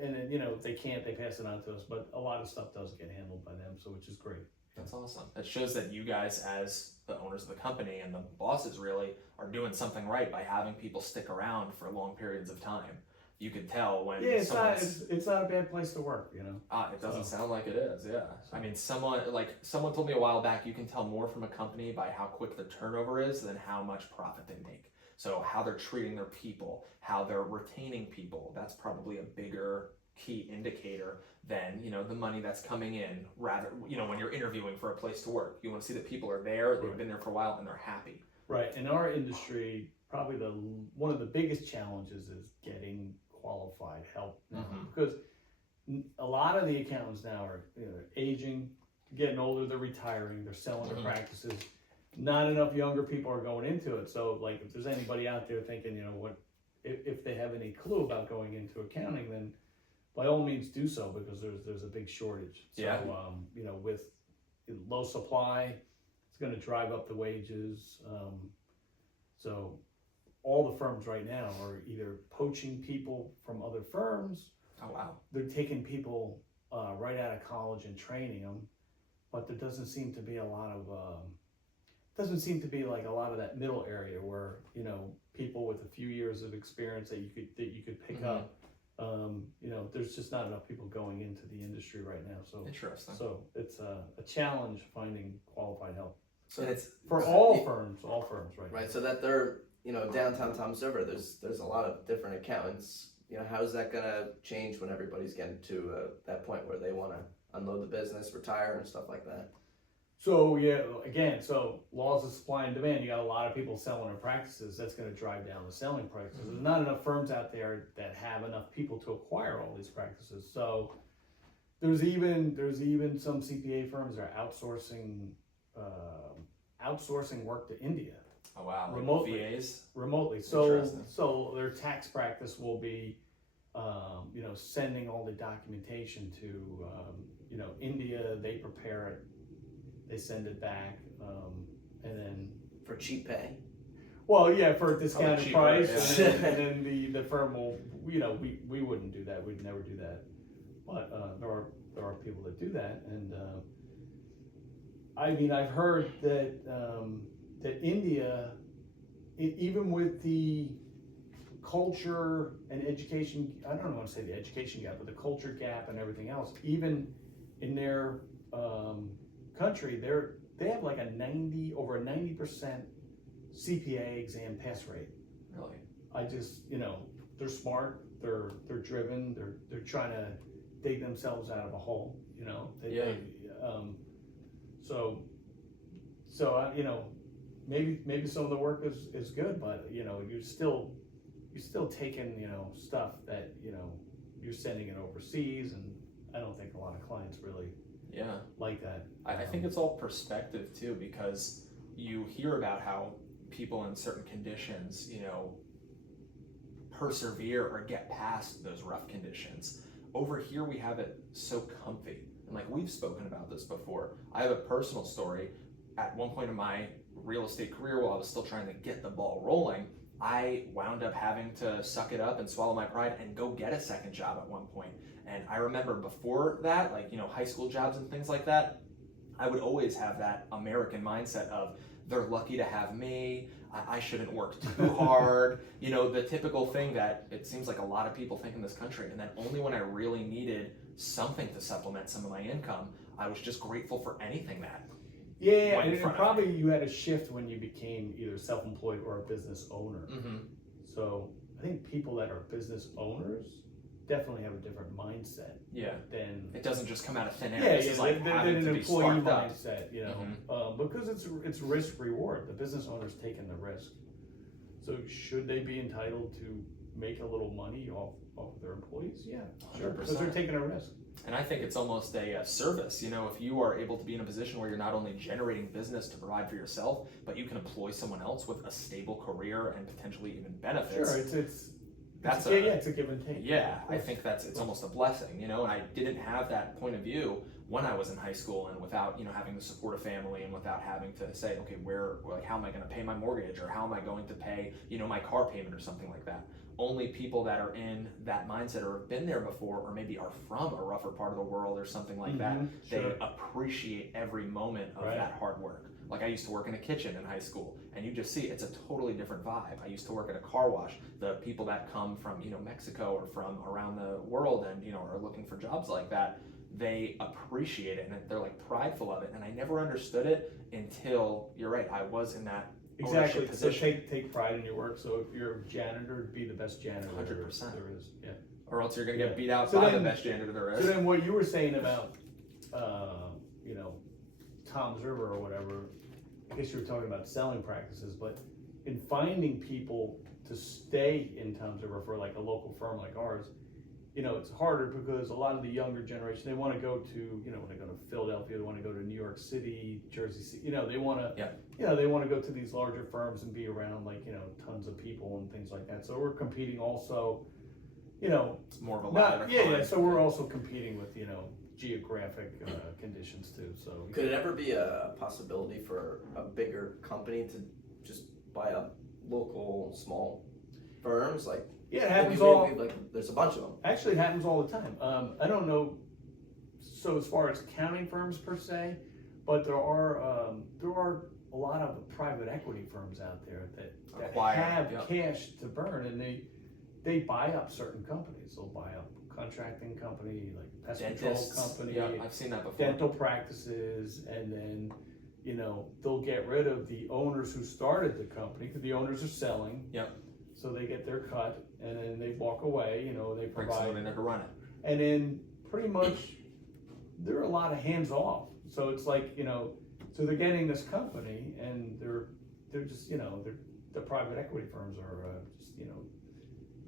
And then, if they can't, they pass it on to us. But a lot of stuff does get handled by them, so which is great. That's awesome. It shows that you guys, as the owners of the company and the bosses, really are doing something right by having people stick around for long periods of time. You can tell when it's not a bad place to work, It doesn't sound like it is. Yeah. I mean, someone told me a while back, you can tell more from a company by how quick their turnover is than how much profit they make. So how they're treating their people, how they're retaining people, that's probably a bigger key indicator than, the money that's coming in. Rather, when you're interviewing for a place to work, you want to see that people are there, they've been there for a while, and they're happy. Right. In our industry, probably one of the biggest challenges is getting qualified help now, because a lot of the accountants now are aging, getting older, they're retiring, they're selling their practices. Not enough younger people are going into it. So, like, if there's anybody out there thinking, if they have any clue about going into accounting, then by all means do so, because there's a big shortage. So, with low supply, it's going to drive up the wages. So, all the firms right now are either poaching people from other firms. Oh wow! They're taking people right out of college and training them, but there doesn't seem to be a lot of that middle area where people with a few years of experience that you could pick up. There's just not enough people going into the industry right now. So interesting. So it's a challenge finding qualified help. So it's for all firms, right? Right. So that they're downtown Tom's River. There's a lot of different accountants. How is that gonna change when everybody's getting to that point where they want to unload the business, retire, and stuff like that? So so laws of supply and demand. You got a lot of people selling their practices. That's going to drive down the selling prices. There's not enough firms out there that have enough people to acquire all these practices. So there's even some CPA firms that are outsourcing work to India. Oh wow! Remotely. VAs. Remotely. So their tax practice will be sending all the documentation to, India, they prepare it, they send it back, and then, For cheap pay. well, yeah, for a discounted cheaper, price, yeah. and then the firm will, we wouldn't do that, we'd never do that. But, there are people that do that, and, I've heard that, that India, even with the culture and education, I don't want to say the education gap, but the culture gap and everything else, even in their country, they have like over a 90% CPA exam pass rate. Really? I just, they're smart, they're driven, they're trying to dig themselves out of a hole, Yeah. Maybe some of the work is good, but you're still taking stuff that you're sending it overseas, and I don't think a lot of clients really like that. I think it's all perspective too, because you hear about how people in certain conditions, persevere or get past those rough conditions. Over here, we have it so comfy. And like we've spoken about this before, I have a personal story. At one point in my real estate career, while I was still trying to get the ball rolling, I wound up having to suck it up and swallow my pride and go get a second job at one point. And I remember before that, like, high school jobs and things like that, I would always have that American mindset of, they're lucky to have me, I shouldn't work too hard, the typical thing that it seems like a lot of people think in this country. And then only when I really needed something to supplement some of my income, I was just grateful for anything that. Yeah, and probably you had a shift when you became either self-employed or a business owner. Mm-hmm. So I think people that are business owners definitely have a different mindset. Yeah. Than it doesn't just come out of thin air. Yeah, this is like having an to be employee sparked up. mindset, Mm-hmm. Because it's risk reward. The business owner's taking the risk. So should they be entitled to make a little money off of their employees? Yeah, sure, because they're taking a risk. And I think it's almost a service. If you are able to be in a position where you're not only generating business to provide for yourself, but you can employ someone else with a stable career and potentially even benefits. Sure, it's a give and take. Yeah, I think it's almost a blessing, and I didn't have that point of view when I was in high school, and without, having to support a family, and without having to say, okay, how am I going to pay my mortgage, or how am I going to pay, my car payment or something like that. Only people that are in that mindset or have been there before, or maybe are from a rougher part of the world or something like that, sure. They appreciate every moment of that hard work. Like I used to work in a kitchen in high school, and you just see it's a totally different vibe. I used to work at a car wash. The people that come from Mexico or from around the world and are looking for jobs like that, they appreciate it and they're like prideful of it. And I never understood it until, you're right, I was in that exactly position. So take pride in your work. So if you're a janitor, be the best janitor 100%. there is. Yeah. Or else you're gonna get beat out So by then- the best janitor there is. So then what you were saying about Tom's River or whatever, I guess you were talking about selling practices, but in finding people to stay in Tom's River for like a local firm like ours, it's harder because a lot of the younger generation, they want to go to, when they go to Philadelphia, they want to go to New York City, Jersey City, they want to, they want to go to these larger firms and be around like, tons of people and things like that. So we're competing also, It's more of a ladder. so we're also competing with, geographic conditions too. So Could it ever be a possibility for a bigger company to just buy up local small firms? Like, it happens there's a bunch of them. Actually, it happens all the time. I don't know. So as far as accounting firms per se, but there are a lot of private equity firms out there that have cash to burn, and they buy up certain companies. They'll buy up contracting company, like pest control company. Yeah, I've seen that before. Dental practices, and then they'll get rid of the owners who started the company because the owners are selling. Yep. So they get their cut, and then they walk away. They Bring provide. someone in there to run it. And then pretty much there are a lot of hands off. So it's like so they're getting this company, and they're just the private equity firms are just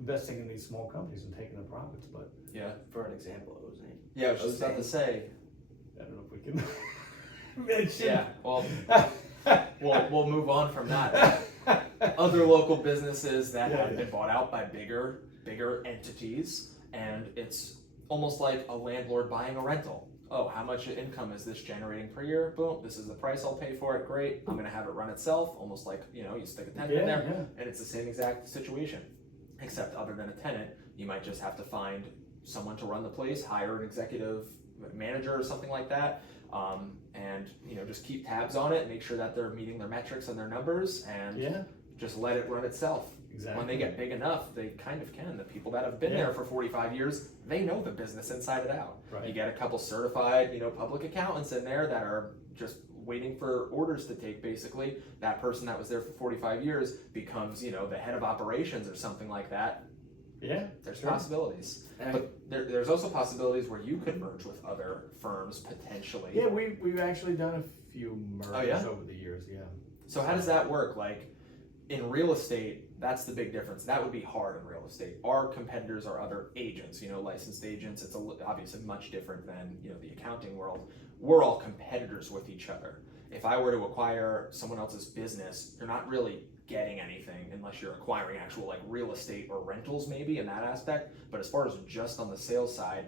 investing in these small companies and taking the profits. But Yeah. For an example, it was me. Yeah, I was just about to say. I don't know if we can mention. Yeah, well, we'll move on from that. Other local businesses that have been bought out by bigger entities, and it's almost like a landlord buying a rental. Oh, how much income is this generating per year? Boom, this is the price I'll pay for it. Great, I'm gonna have it run itself, almost like, you stick a tenant in there, and it's the same exact situation. Except other than a tenant, you might just have to find someone to run the place, hire an executive manager or something like that, and just keep tabs on it, make sure that they're meeting their metrics and their numbers, and just let it run itself. Exactly. When they get big enough, they kind of can. The people that have been there for 45 years, they know the business inside and out. Right. You get a couple certified, public accountants in there that are just waiting for orders to take, basically. That person that was there for 45 years becomes, the head of operations or something like that. Yeah. There's possibilities. But there's also possibilities where you could merge with other firms, potentially. Yeah, we've actually done a few mergers over the years, So how does that work? Like, in real estate, that's the big difference. That would be hard in real estate. Our competitors are other agents, licensed agents. It's obviously much different than, the accounting world. We're all competitors with each other. If I were to acquire someone else's business, you're not really getting anything unless you're acquiring actual like real estate or rentals maybe in that aspect. But as far as just on the sales side,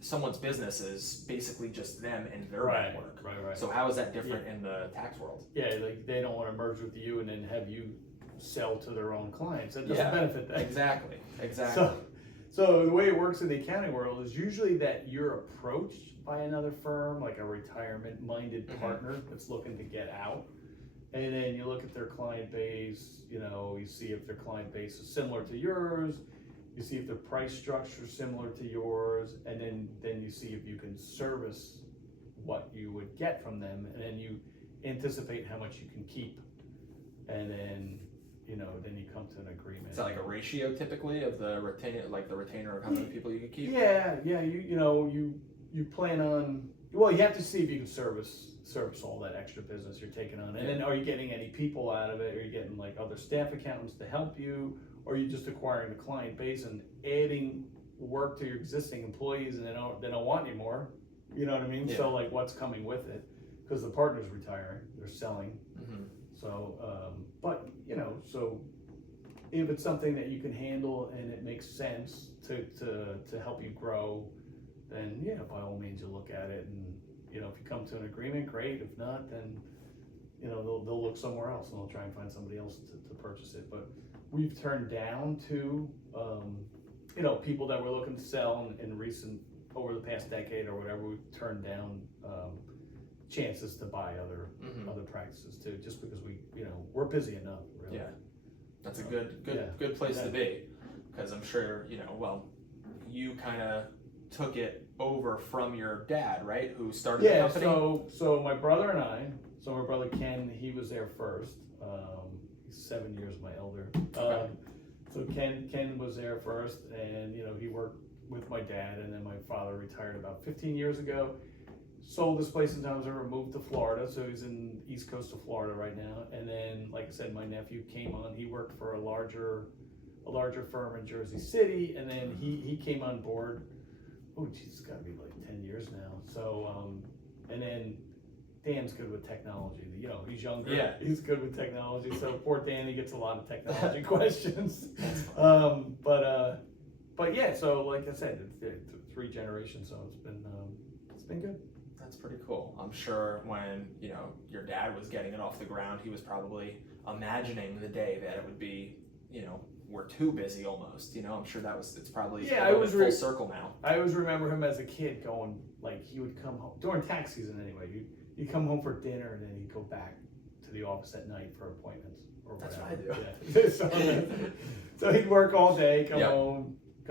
someone's business is basically just them and their network. Right. So how is that different in the tax world? Yeah, like they don't want to merge with you and then have you sell to their own clients. That doesn't benefit them. Exactly. So the way it works in the accounting world is usually that you're approached by another firm, like a retirement-minded partner that's looking to get out. And then you look at their client base, you see if their client base is similar to yours, you see if their price structure is similar to yours, and then you see if you can service what you would get from them, and then you anticipate how much you can keep, and then then you come to an agreement. Is that like a ratio typically of the retainer of how many people you can keep? Yeah, you plan on, well, you have to see if you can service all that extra business you're taking on, and then are you getting any people out of it? Are you getting like other staff accountants to help you, or are you just acquiring the client base and adding work to your existing employees, and they don't want you more? You know what I mean? So like, what's coming with it? Because the partner's retiring, they're selling. So, but so if it's something that you can handle and it makes sense to help you grow, then by all means you look at it, and if you come to an agreement, great. If not, then they'll look somewhere else and they'll try and find somebody else to purchase it. But we've turned down to people that were looking to sell in recent, over the past decade or whatever. We've turned down chances to buy other practices too, just because we're busy enough, really. That's a good place to be, because I'm sure you kind of took it over from your dad, right, who started the company? So my brother and I, my brother Ken, he was there first. He's 7 years my elder. So Ken was there first, and he worked with my dad, and then my father retired about 15 years ago. Sold this place in Toms River, moved to Florida, so he's in the east coast of Florida right now. And then, like I said, my nephew came on. He worked for a larger firm in Jersey City, and then he came on board. Oh, geez, it's got to be like 10 years now. So, and then Dan's good with technology. He's younger. Yeah. He's good with technology. So poor Dan, he gets a lot of technology questions. But yeah. So like I said, it's 3 generations. So it's been good. That's pretty cool. I'm sure when your dad was getting it off the ground, he was probably imagining the day that it would be we're too busy almost. I'm sure it's probably full circle now. I always remember him as a kid going, like, he would come home during tax season anyway. He'd come home for dinner, and then he'd go back to the office at night for appointments or whatever. That's what I do. Yeah. so he'd work all day, come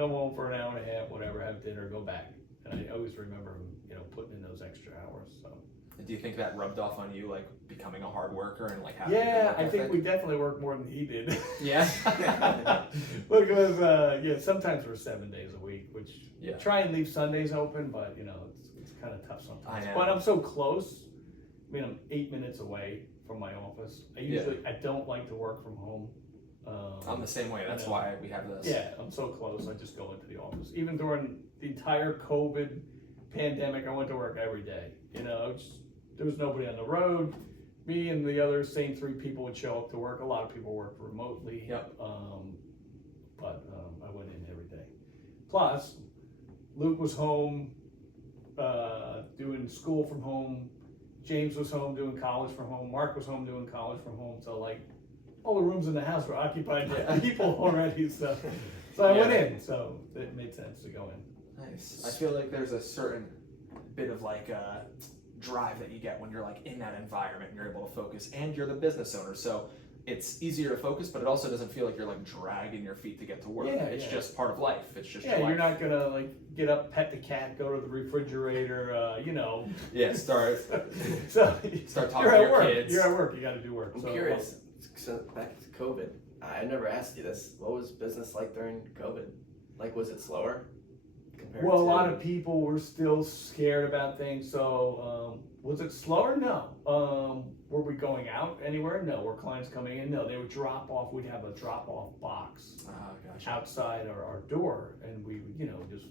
home for an hour and a half, whatever, have dinner, go back. And I always remember him, putting in those extra hours. So. Do you think that rubbed off on you, like becoming a hard worker and like having? Yeah, I think we definitely worked more than he did. Yeah. Because sometimes we're 7 days a week, which try and leave Sundays open, but it's kind of tough sometimes. But I'm so close. I mean, I'm 8 minutes away from my office. I don't like to work from home. I'm the same way. That's why we have this. Yeah, I'm so close. I just go into the office. Even during the entire COVID pandemic, I went to work every day. There was nobody on the road. Me and the other same 3 people would show up to work. A lot of people worked remotely. Yep. But I went in every day. Plus, Luke was home doing school from home. James was home doing college from home. Mark was home doing college from home. So like all the rooms in the house were occupied by people already. So I went in. So it made sense to go in. Nice. I feel like there's a certain bit of like drive that you get when you're like in that environment and you're able to focus, and you're the business owner. So it's easier to focus, but it also doesn't feel like you're like dragging your feet to get to work. It's just part of life. It's just your life. You're not gonna like get up, pet the cat, go to the refrigerator, Yeah, start talking you're to at your work. kids. You're at work. You got to do work. I'm curious. So back to COVID. I never asked you this. What was business like during COVID? Like, was it slower? Well, a lot of people were still scared about things. So, was it slower? No. Were we going out anywhere? No. Were clients coming in? No. They would drop off. We'd have a drop off box outside our door, and we would, just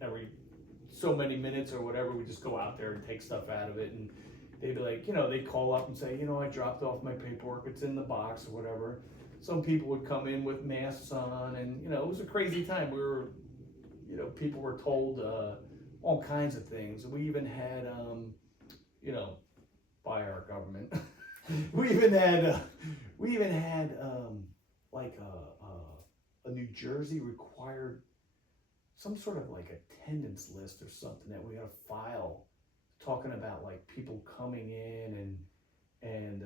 every so many minutes or whatever, we just go out there and take stuff out of it. And they'd be like, they'd call up and say, I dropped off my paperwork. It's in the box or whatever. Some people would come in with masks on, and it was a crazy time. We were. People were told all kinds of things. We even had, by our government, we even had like a New Jersey required some sort of like attendance list or something that we had to file, talking about like people coming in and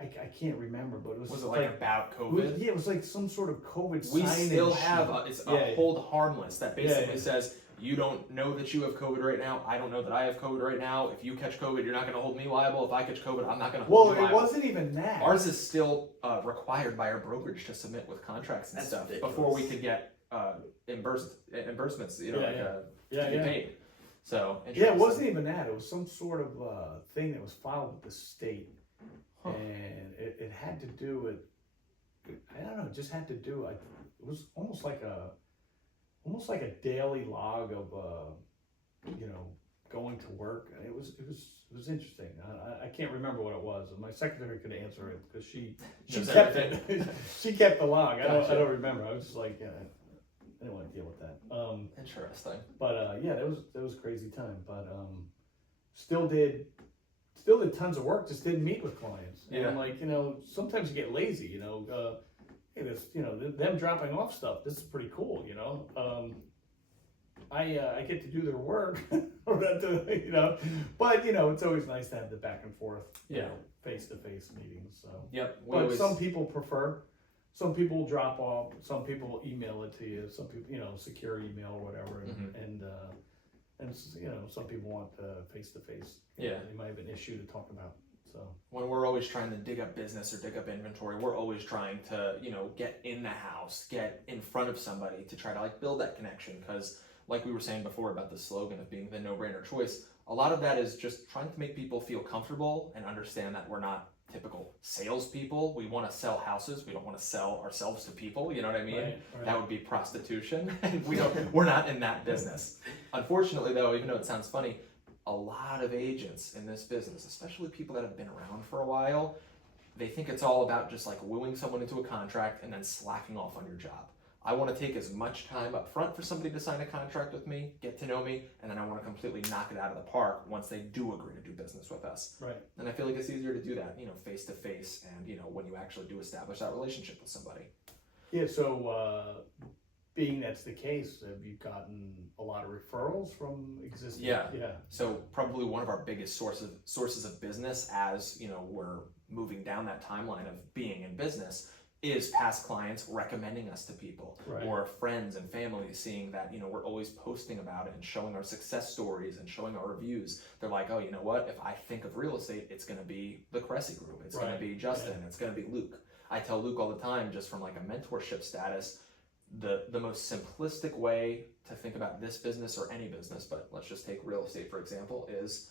I can't remember, but it was. Was it like about COVID? It was like some sort of COVID. We still have a hold harmless that basically says you don't know that you have COVID right now. I don't know that I have COVID right now. If you catch COVID, you're not going to hold me liable. If I catch COVID, I'm not going to hold you liable. Well, it wasn't even that. Ours is still required by our brokerage to submit with contracts and stuff before we could get reimbursements. Get paid. So it wasn't even that. It was some sort of thing that was filed with the state. And it had to do with, I don't know, it just had to do, it was almost like a daily log of, going to work. It was interesting. I can't remember what it was. My secretary could answer it because she kept it. She kept the log. I don't remember. I was just like, I didn't want to deal with that. Interesting. But that was a crazy time. But still did tons of work, just didn't meet with clients. And I'm like, sometimes you get lazy, hey, this, them dropping off stuff, this is pretty cool, I get to do their work, or that, but it's always nice to have the back and forth, face-to-face meetings, so. Yep. Some people prefer, some people drop off, some people email it to you, some people, secure email or whatever, and some people want face-to-face. Yeah. They might have an issue to talk about. So when we're always trying to dig up business or dig up inventory, we're always trying to, get in the house, get in front of somebody to try to like build that connection. Because like we were saying before about the slogan of being the no-brainer choice, a lot of that is just trying to make people feel comfortable and understand that we're not typical salespeople. We want to sell houses. We don't want to sell ourselves to people. You know what I mean? Right. That would be prostitution. And we're not in that business. Unfortunately though, even though it sounds funny, a lot of agents in this business, especially people that have been around for a while, they think it's all about just like wooing someone into a contract and then slacking off on your job. I want to take as much time up front for somebody to sign a contract with me, get to know me, and then I want to completely knock it out of the park once they do agree to do business with us. Right. And I feel like it's easier to do that, face to face, and when you actually do establish that relationship with somebody. Yeah. So being that's the case, have you gotten a lot of referrals from existing? Yeah. So probably one of our biggest sources of business, as we're moving down that timeline of being in business, is past clients recommending us to people, or friends and family seeing that we're always posting about it and showing our success stories and showing our reviews. They're like, oh, you know what? If I think of real estate, it's going to be the CRESI group. It's going to be Justin. It's going to be Luke. I tell Luke all the time, just from like a mentorship status, the most simplistic way to think about this business or any business, but let's just take real estate for example, is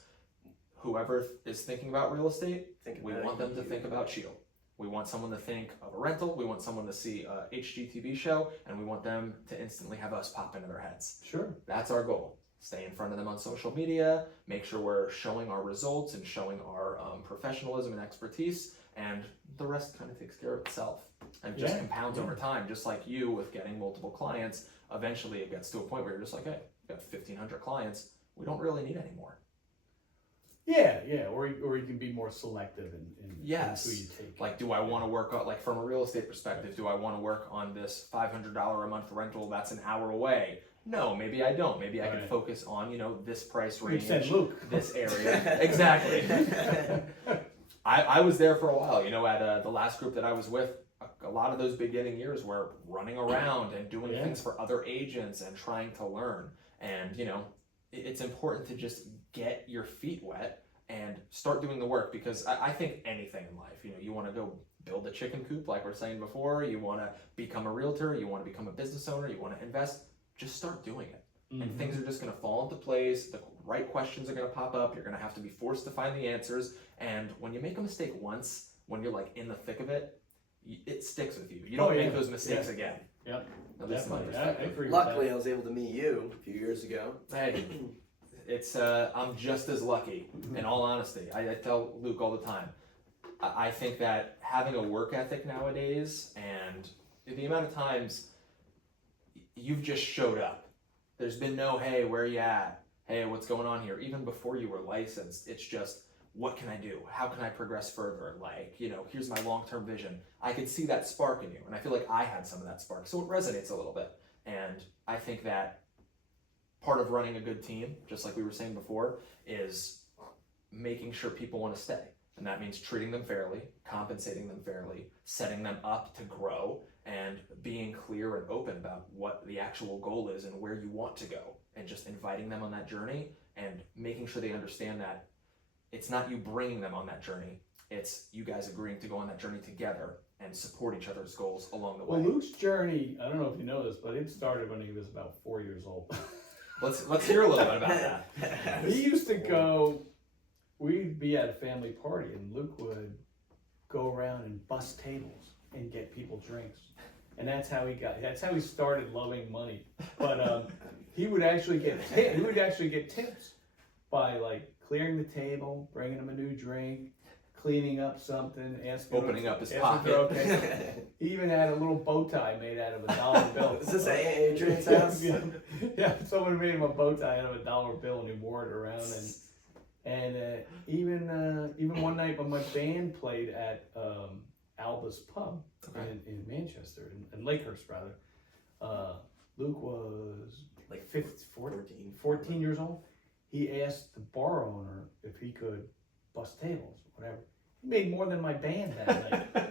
whoever is thinking about real estate, we want them to think about you. We want someone to think of a rental, we want someone to see a HGTV show, and we want them to instantly have us pop into their heads. Sure. That's our goal. Stay in front of them on social media, make sure we're showing our results and showing our professionalism and expertise, and the rest kind of takes care of itself and just compounds over time. Just like you with getting multiple clients, eventually it gets to a point where you're just like, hey, we've got 1,500 clients, we don't really need any more. Yeah, or you can be more selective in Yes. who you take. Like, do I want to work on, like, from a real estate perspective, do I want to work on this $500 a month rental that's an hour away? No, maybe I don't. Maybe I can focus on, you know, this price range, this area. Exactly. I was there for a while, you know, at the last group that I was with. A lot of those beginning years were running around and doing things for other agents and trying to learn. And, you know, it's important to just get your feet wet and start doing the work, because I think anything in life, you know, you want to go build a chicken coop like we're saying before, you want to become a realtor, you want to become a business owner, you want to invest, just start doing it. And things are just going to fall into place. The right questions are going to pop up. You're going to have to be forced to find the answers. And when you make a mistake once, when you're like in the thick of it, it sticks with you. You don't make those mistakes again. Yep. At least in my Definitely. I perspective. agree with Luckily, that. I was able to meet you a few years ago. Hey, it's I'm just as lucky. In all honesty, I tell Luke all the time. I think that having a work ethic nowadays, and the amount of times you've just showed up. There's been no, hey, where are you at? Hey, what's going on here? Even before you were licensed, it's just, what can I do? How can I progress further? Like, you know, here's my long-term vision. I could see that spark in you, and I feel like I had some of that spark, so it resonates a little bit. And I think that part of running a good team, just like we were saying before, is making sure people want to stay. And that means treating them fairly, compensating them fairly, setting them up to grow, and being clear and open about what the actual goal is and where you want to go, and just inviting them on that journey and making sure they understand that it's not you bringing them on that journey, it's you guys agreeing to go on that journey together and support each other's goals along the way. Well, Luke's journey, I don't know if you know this, but it started when he was about 4 years old. Let's hear a little bit about that. He used to go, we'd be at a family party, and Luke would go around and bust tables and get people drinks. And that's how he started loving money. But he would actually get tips by like clearing the table, bringing him a new drink, cleaning up something, opening up his pocket. Okay. He even had a little bow tie made out of a $1 bill. Is this Adrian's house? Yeah, someone made him a bow tie out of a $1 bill, and he wore it around. And even one night when my band played at Alba's Pub in Manchester, in Lakehurst rather, Luke was like 14 years old. He asked the bar owner if he could bust tables, whatever. He made more than my band that night.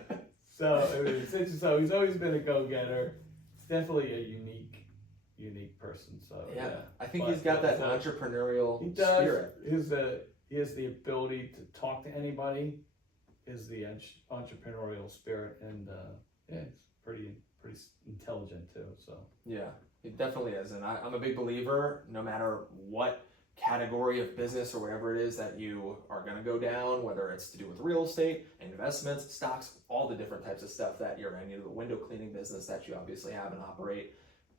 So he's always been a go-getter. It's definitely a unique person. So yeah. I think he's got that entrepreneurial spirit. He has the ability to talk to anybody. Is the entrepreneurial spirit, and it's pretty intelligent too. So yeah, it definitely is, and I'm a big believer. No matter what category of business or whatever it is that you are going to go down, whether it's to do with real estate, investments, stocks, all the different types of stuff that you're in, the window cleaning business that you obviously have and operate,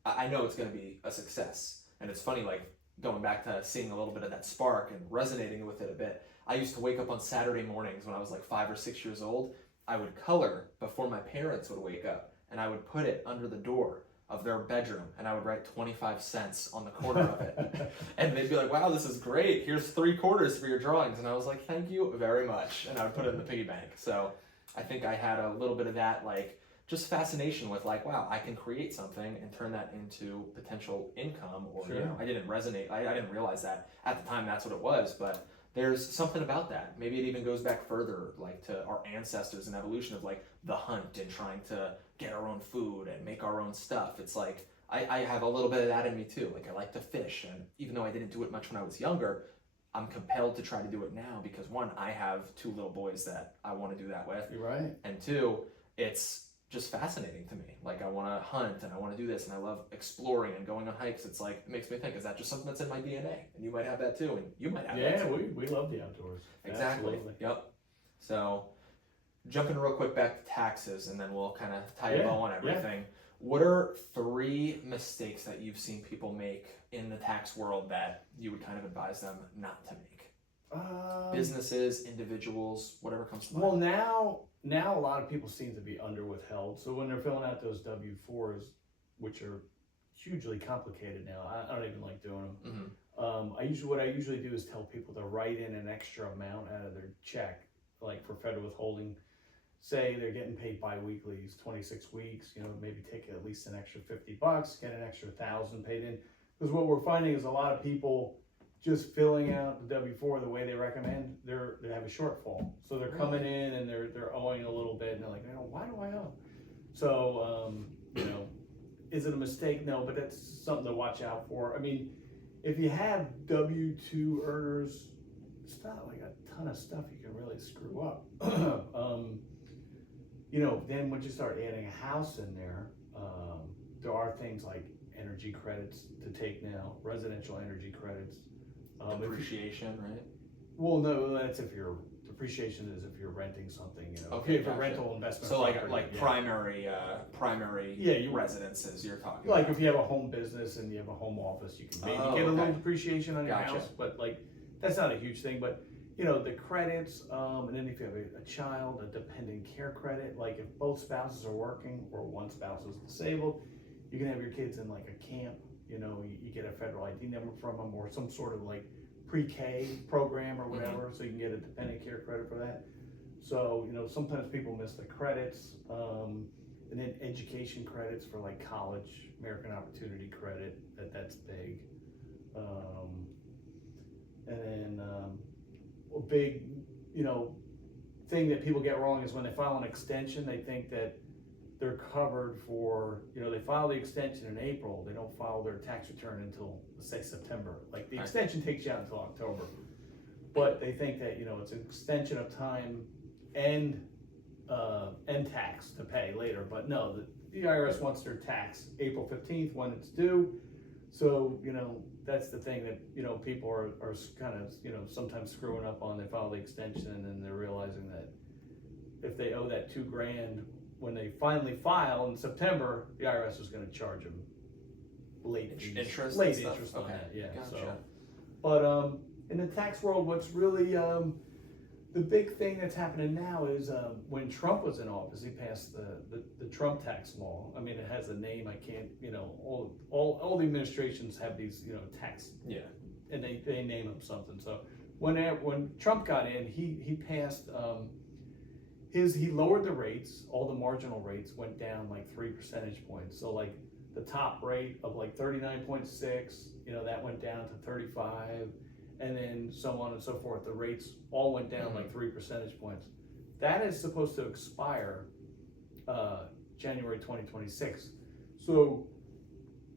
I know it's going to be a success. And it's funny, like going back to seeing a little bit of that spark and resonating with it a bit. I used to wake up on Saturday mornings when I was like 5 or 6 years old. I would color before my parents would wake up, and I would put it under the door of their bedroom, and I would write 25 cents on the corner of it. And they'd be like, wow, this is great. Here's 3 quarters for your drawings. And I was like, thank you very much. And I would put it in the piggy bank. So I think I had a little bit of that, like, just fascination with like, wow, I can create something and turn that into potential income. Or, sure. You know, I didn't resonate. I didn't realize that at the time that's what it was, but there's something about that. Maybe it even goes back further, like to our ancestors and evolution of like the hunt and trying to get our own food and make our own stuff. It's like, I have a little bit of that in me too. Like I like to fish, and even though I didn't do it much when I was younger, I'm compelled to try to do it now because 1, I have 2 little boys that I want to do that with. You're right. And 2, it's just fascinating to me. Like I want to hunt and I want to do this, and I love exploring and going on hikes. It's like, it makes me think, is that just something that's in my DNA? And you might have that too, and you might have that too. Yeah, we love the outdoors. Exactly. Absolutely. Yep. So jumping real quick back to taxes, and then we'll kind of tie a bow on everything. Yeah. What are 3 mistakes that you've seen people make in the tax world that you would kind of advise them not to make? Businesses, individuals, whatever comes to mind. Well, now a lot of people seem to be under withheld. So when they're filling out those W-4s, which are hugely complicated now, I don't even like doing them. Mm-hmm. What I usually do is tell people to write in an extra amount out of their check, like for federal withholding. Say they're getting paid bi-weekly, it's 26 weeks, maybe take at least an extra $50, get an extra 1,000 paid in. Because what we're finding is a lot of people just filling out the W-4 the way they recommend, they have a shortfall. So they're coming in and they're owing a little bit, and they're like, why do I owe? So, is it a mistake? No, but that's something to watch out for. I mean, if you have W-2 earners, it's not like a ton of stuff you can really screw up. Then once you start adding a house in there, there are things like energy credits to take now, residential energy credits. Depreciation, right? Well, no, that's depreciation is if you're renting something, Okay, if a gotcha. rental investment. So property, like primary residences you're talking like about. if you have a home business and you have a home office, you can maybe get a okay. little depreciation on your Gotcha. house, but that's not a huge thing. But the credits, and then if you have a child, a dependent care credit, like if both spouses are working or one spouse is disabled, you can have your kids in like a camp. You get a federal ID number from them or some sort of like pre-K program or whatever, so you can get a dependent care credit for that. So, sometimes people miss the credits, and then education credits for like college, American Opportunity Credit, that's big. And then a big, thing that people get wrong is when they file an extension, they think that they're covered for, they file the extension in April, they don't file their tax return until, let's say, September. Like the extension takes you out until October. But they think that, it's an extension of time and tax to pay later. But no, the IRS wants their tax April 15th when it's due. So, that's the thing that, people are kind of, sometimes screwing up on. They file the extension and then they're realizing that if they owe that $2,000, when they finally file in September, the IRS is going to charge them late interest on that. Yeah. Gotcha. So, but in the tax world, what's really the big thing that's happening now is when Trump was in office, he passed the Trump tax law. I mean, it has a name. I can't. All the administrations have these tax. Yeah. And they name them something. So when Trump got in, he passed. He lowered the rates, all the marginal rates went down like 3 percentage points. So like the top rate of like 39.6, that went down to 35, and then so on and so forth. The rates all went down like 3 percentage points. That is supposed to expire January 2026. So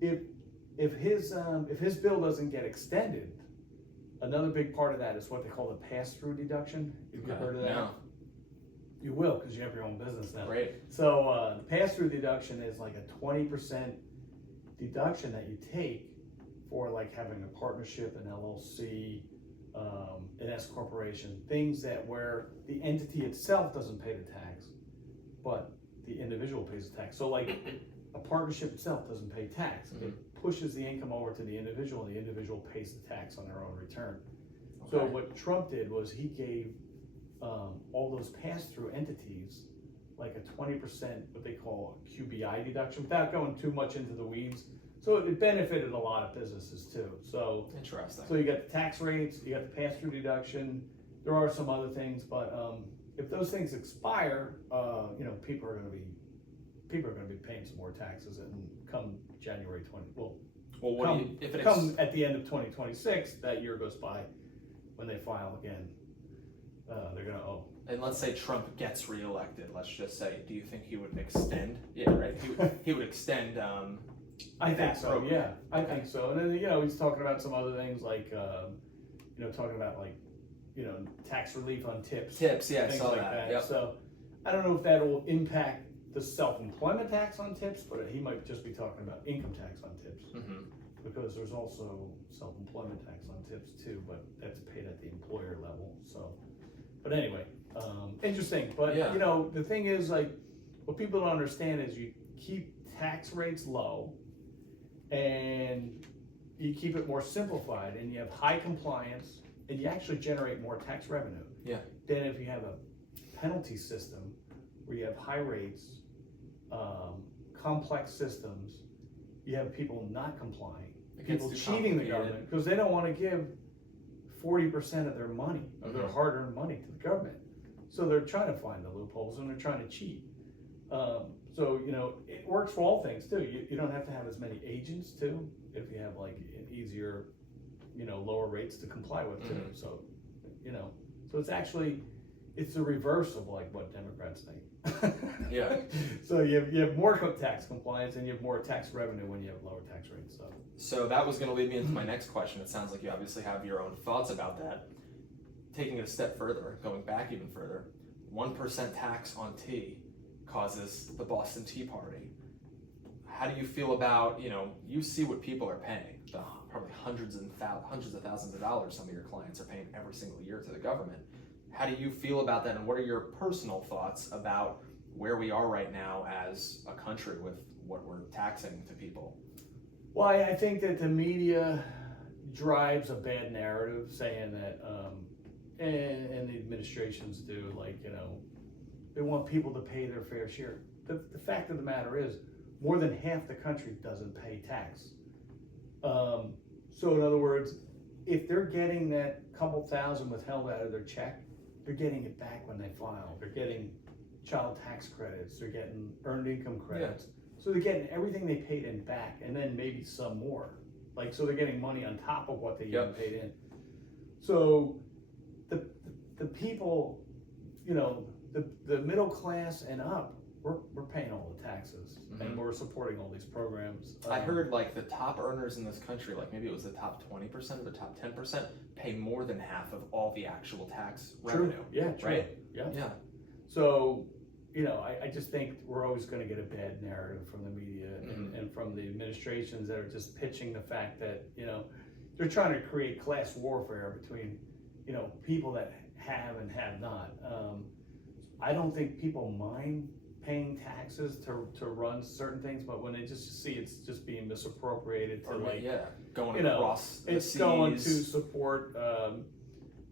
if his bill doesn't get extended, another big part of that is what they call the pass-through deduction. Have you heard of that? No. You will, because you have your own business now. Right. So the pass-through deduction is like a 20% deduction that you take for like having a partnership, an LLC, an S corporation, things that where the entity itself doesn't pay the tax, but the individual pays the tax. So like a partnership itself doesn't pay tax. It pushes the income over to the individual, and the individual pays the tax on their own return. So what Trump did was he gave all those pass-through entities like a 20% what they call a QBI deduction, without going too much into the weeds. So it benefited a lot of businesses too. So interesting. So you got the tax rates, you got the pass-through deduction. There are some other things, but if those things expire, people are going to be paying some more taxes, and come January 20. Come at the end of 2026, that year goes by, when they file again. They're going to owe. And let's say Trump gets reelected. Let's just say, do you think he would extend? Yeah, right. He would extend. I think so. Program. Yeah, I think so. And then he's talking about some other things like talking about like tax relief on tips. Tips, yeah, things saw like that. Yep. So I don't know if that will impact the self-employment tax on tips, but he might just be talking about income tax on tips. Because there's also self-employment tax on tips too, but that's paid at the employer level. So, but anyway, interesting. But the thing is, like, what people don't understand is you keep tax rates low, and you keep it more simplified, and you have high compliance, and you actually generate more tax revenue. Yeah. Than if you have a penalty system where you have high rates, complex systems, you have people not complying, It gets people too cheating the complicated. government because they don't want to give 40% of their money, of their Mhm. hard-earned money to the government. So they're trying to find the loopholes and they're trying to cheat. So, you know, it works for all things too. You don't have to have as many agents too, if you have like an easier, you know, lower rates to comply with too. Mhm. So, you know, so it's the reverse of like what Democrats think. Yeah. So you have more tax compliance and you have more tax revenue when you have lower tax rates. So that was going to lead me into my next question. It sounds like you obviously have your own thoughts about that. Taking it a step further, going back even further, 1% tax on tea causes the Boston Tea Party. How do you feel about, you know, you see what people are paying, the probably hundreds of thousands of dollars some of your clients are paying every single year to the government. How do you feel about that, and what are your personal thoughts about where we are right now as a country with what we're taxing to people? Well, I think that the media drives a bad narrative saying that, and the administrations do, like, you know, they want people to pay their fair share. The fact of the matter is, more than half the country doesn't pay tax. So in other words, if they're getting that couple thousand withheld out of their check, they're getting it back when they file. They're getting child tax credits, they're getting earned income credits. So they're getting everything they paid in back, and then maybe some more. Like, so they're getting money on top of what they even paid in. So the people, you know, the middle class and up, we're paying all the taxes, and we're supporting all these programs. I heard like the top earners in this country, like maybe it was the top 20% or the top 10%, pay more than half of all the actual tax revenue. Yeah, true. Right? Yeah. So, you know, I just think we're always going to get a bad narrative from the media and from the administrations that are just pitching the fact that, you know, they're trying to create class warfare between, you know, people that have and have not. I don't think people mind paying taxes to run certain things, but when they just see it's just being misappropriated to, like, going you know, across the it's seas. going to support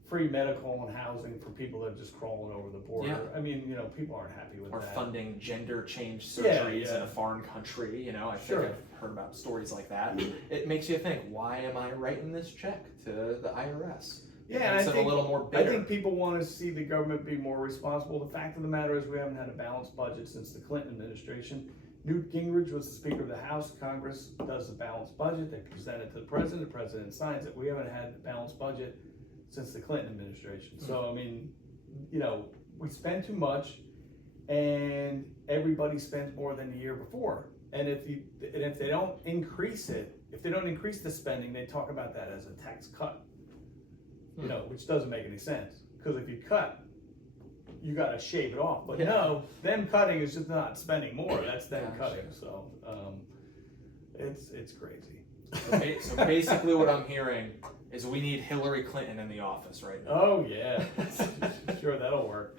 free medical and housing for people that are just crawling over the border. Yeah. I mean, you know, people aren't happy with Or that. funding gender change surgeries in Yeah. a foreign country, you know, I Sure. think I've heard about stories like that. It makes you think, why am I writing this check to the IRS? Yeah, It and makes I it think, a little more I bitter. think people want to see the government be more responsible. The fact of the matter is we haven't had a balanced budget since the Clinton administration. Newt Gingrich was the Speaker of the House. Congress does the balanced budget. They present it to the president signs it. We haven't had a balanced budget since the Clinton administration. So, I mean, you know, we spend too much and everybody spends more than the year before. And if they don't increase it, if they don't increase the spending, they talk about that as a tax cut. You know, which doesn't make any sense. Because if you cut, you got to shave it off. But no, them cutting is just not spending more. That's them cutting. So it's crazy. So basically what I'm hearing is we need Hillary Clinton in the office right now. Oh yeah, sure, that'll work.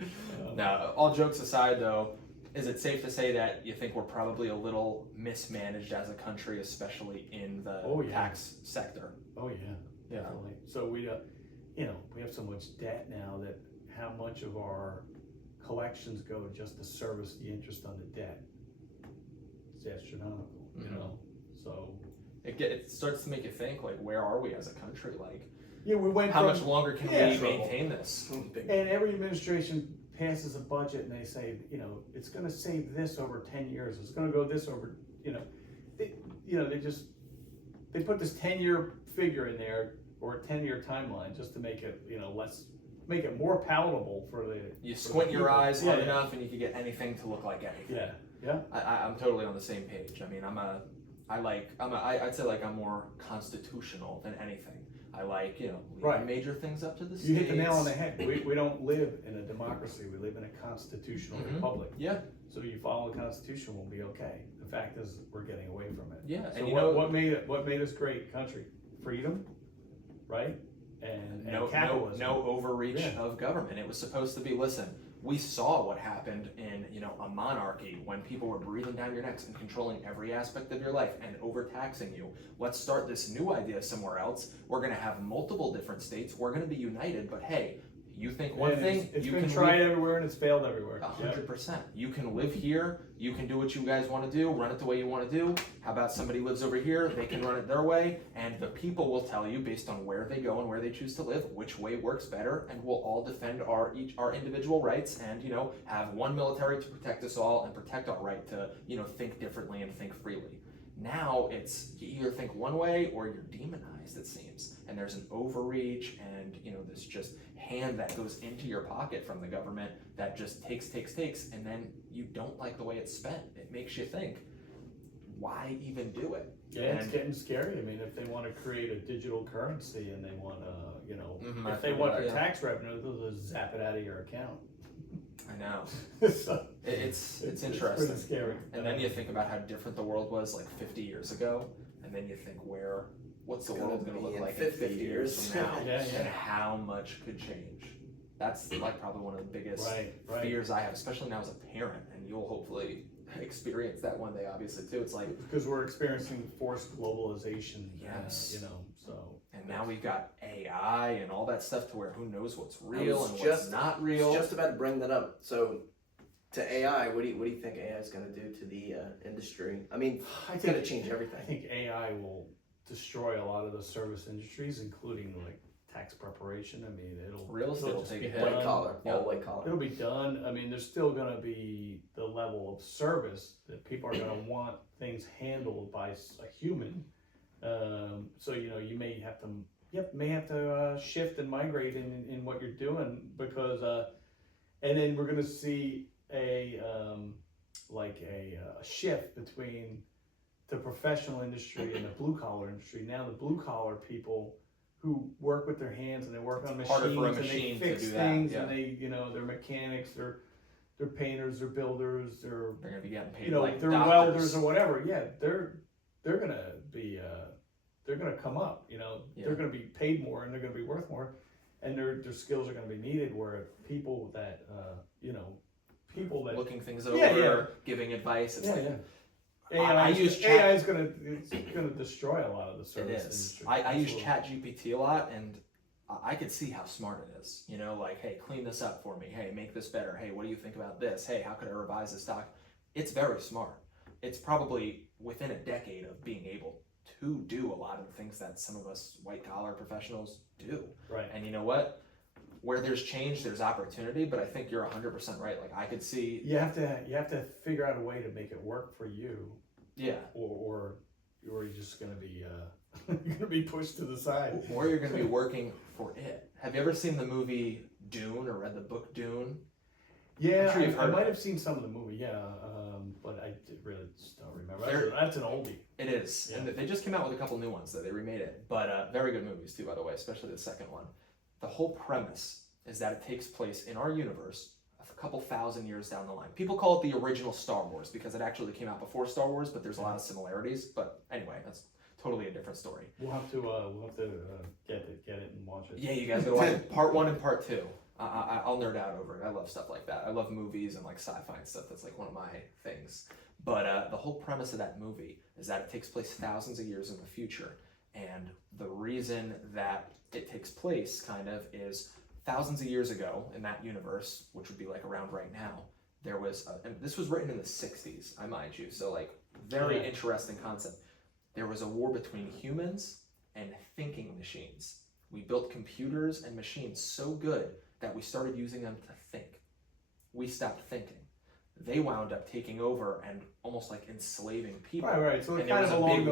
Now, all jokes aside though, is it safe to say that you think we're probably a little mismanaged as a country, especially in the tax sector? Oh yeah, definitely. So we, you know, we have so much debt now that how much of our collections go just to service the interest on the debt? It's astronomical, you know. So it starts to make you think, like, where are we as a country? Like, yeah, we went. How much longer can we maintain this? And every administration passes a budget and they say, you know, it's going to save this over 10 years. It's going to go this over, you know, they put this 10-year figure in there or a 10-year timeline just to make it, you know, make it more palatable for the. You squint your eyes hard enough and you can get anything to look like anything. Yeah. I'm totally on the same page. I mean, I'd say like I'm more constitutional than anything. I like, you know, leaving major things up to the states. You hit the nail on the head. We don't live in a democracy. We live in a constitutional republic. Yeah. So you follow the Constitution, we'll be okay. The fact is, we're getting away from it. Yeah. So and what made us great country? Freedom, right? And capitalism. No overreach of government. It was supposed to be, listen, We saw what happened in, a monarchy when people were breathing down your necks and controlling every aspect of your life and overtaxing you. Let's start this new idea somewhere else. We're going to have multiple different states. We're going to be united, but hey, you think one thing, it's you been can tried everywhere and it's failed everywhere. 100%. You can live here. You can do what you guys want to do, run it the way you want to do. How about somebody lives over here? They can run it their way, and the people will tell you based on where they go and where they choose to live, which way works better, and we'll all defend our individual rights and have one military to protect us all and protect our right to think differently and think freely. Now it's you either think one way or you're demonized, it seems, and there's an overreach and this just hand that goes into your pocket from the government that just takes, and then you don't like the way it's spent. It makes you think, why even do it? Yeah, it's getting scary. I mean, if they want to create a digital currency and they want to, if they want their tax revenue, they'll just zap it out of your account. I know. So, it's interesting. It's pretty scary. And then you think about how different the world was like 50 years ago, and then you think what's the world going to look like in 50 years from now, and how much could change. That's like probably one of the biggest fears I have, especially now as a parent, and you'll hopefully experience that one day, obviously too. It's like because we're experiencing forced globalization. Yes. So. And now we've got AI and all that stuff to where who knows what's real and what's not real. I was just about to bring that up. So, to AI, what do you think AI is going to do to the industry? I mean, it's going to change everything. I think AI will destroy a lot of the service industries, including like tax preparation. I mean, real estate will take a hit. White collar, all white collar. It'll be done. I mean, there's still going to be the level of service that people are going to want things handled by a human. So you may have to shift and migrate in what you're doing because and then we're going to see a shift between the professional industry and the blue collar industry. Now the blue collar people who work with their hands and they work on machines and they fix things and they they're mechanics, they're painters, they're builders, they're gonna be getting paid they're doctors. welders or whatever. Yeah, they're gonna be they're gonna come up. They're gonna be paid more and they're gonna be worth more, and their skills are gonna be needed. Where people that looking things over, giving advice. It's AI is gonna destroy a lot of the service industry. I use ChatGPT a lot, and I could see how smart it is. Like, hey, clean this up for me. Hey, make this better. Hey, what do you think about this? Hey, how could I revise this doc? It's very smart. It's probably within a decade of being able to do a lot of the things that some of us white collar professionals do. Right. And you know what? Where there's change, there's opportunity, but I think you're 100% right. Like I could see you have to figure out a way to make it work for you. Yeah. Or you're just gonna be you're gonna be pushed to the side. Or you're gonna be working for it. Have you ever seen the movie Dune or read the book Dune? Yeah, I might have seen some of the movie. Yeah, but I really just don't remember. That's an oldie. It is, and they just came out with a couple new ones that they remade it. But very good movies too, by the way, especially the second one. The whole premise is that it takes place in our universe a couple thousand years down the line. People call it the original Star Wars because it actually came out before Star Wars, but there's a lot of similarities. But anyway, that's totally a different story. We'll have to get it and watch it. Yeah, you guys gotta watch it. Part 1 and Part 2. I'll nerd out over it. I love stuff like that. I love movies and like sci-fi and stuff. That's like one of my things. But the whole premise of that movie is that it takes place thousands of years in the future. And the reason that it takes place kind of is thousands of years ago in that universe, which would be like around right now, there was, and this was written in the 60s, I mind you. So like very interesting concept. There was a war between humans and thinking machines. We built computers and machines so good that we started using them to think. We stopped thinking. They wound up taking over and almost like enslaving people. Right. So it's kind of along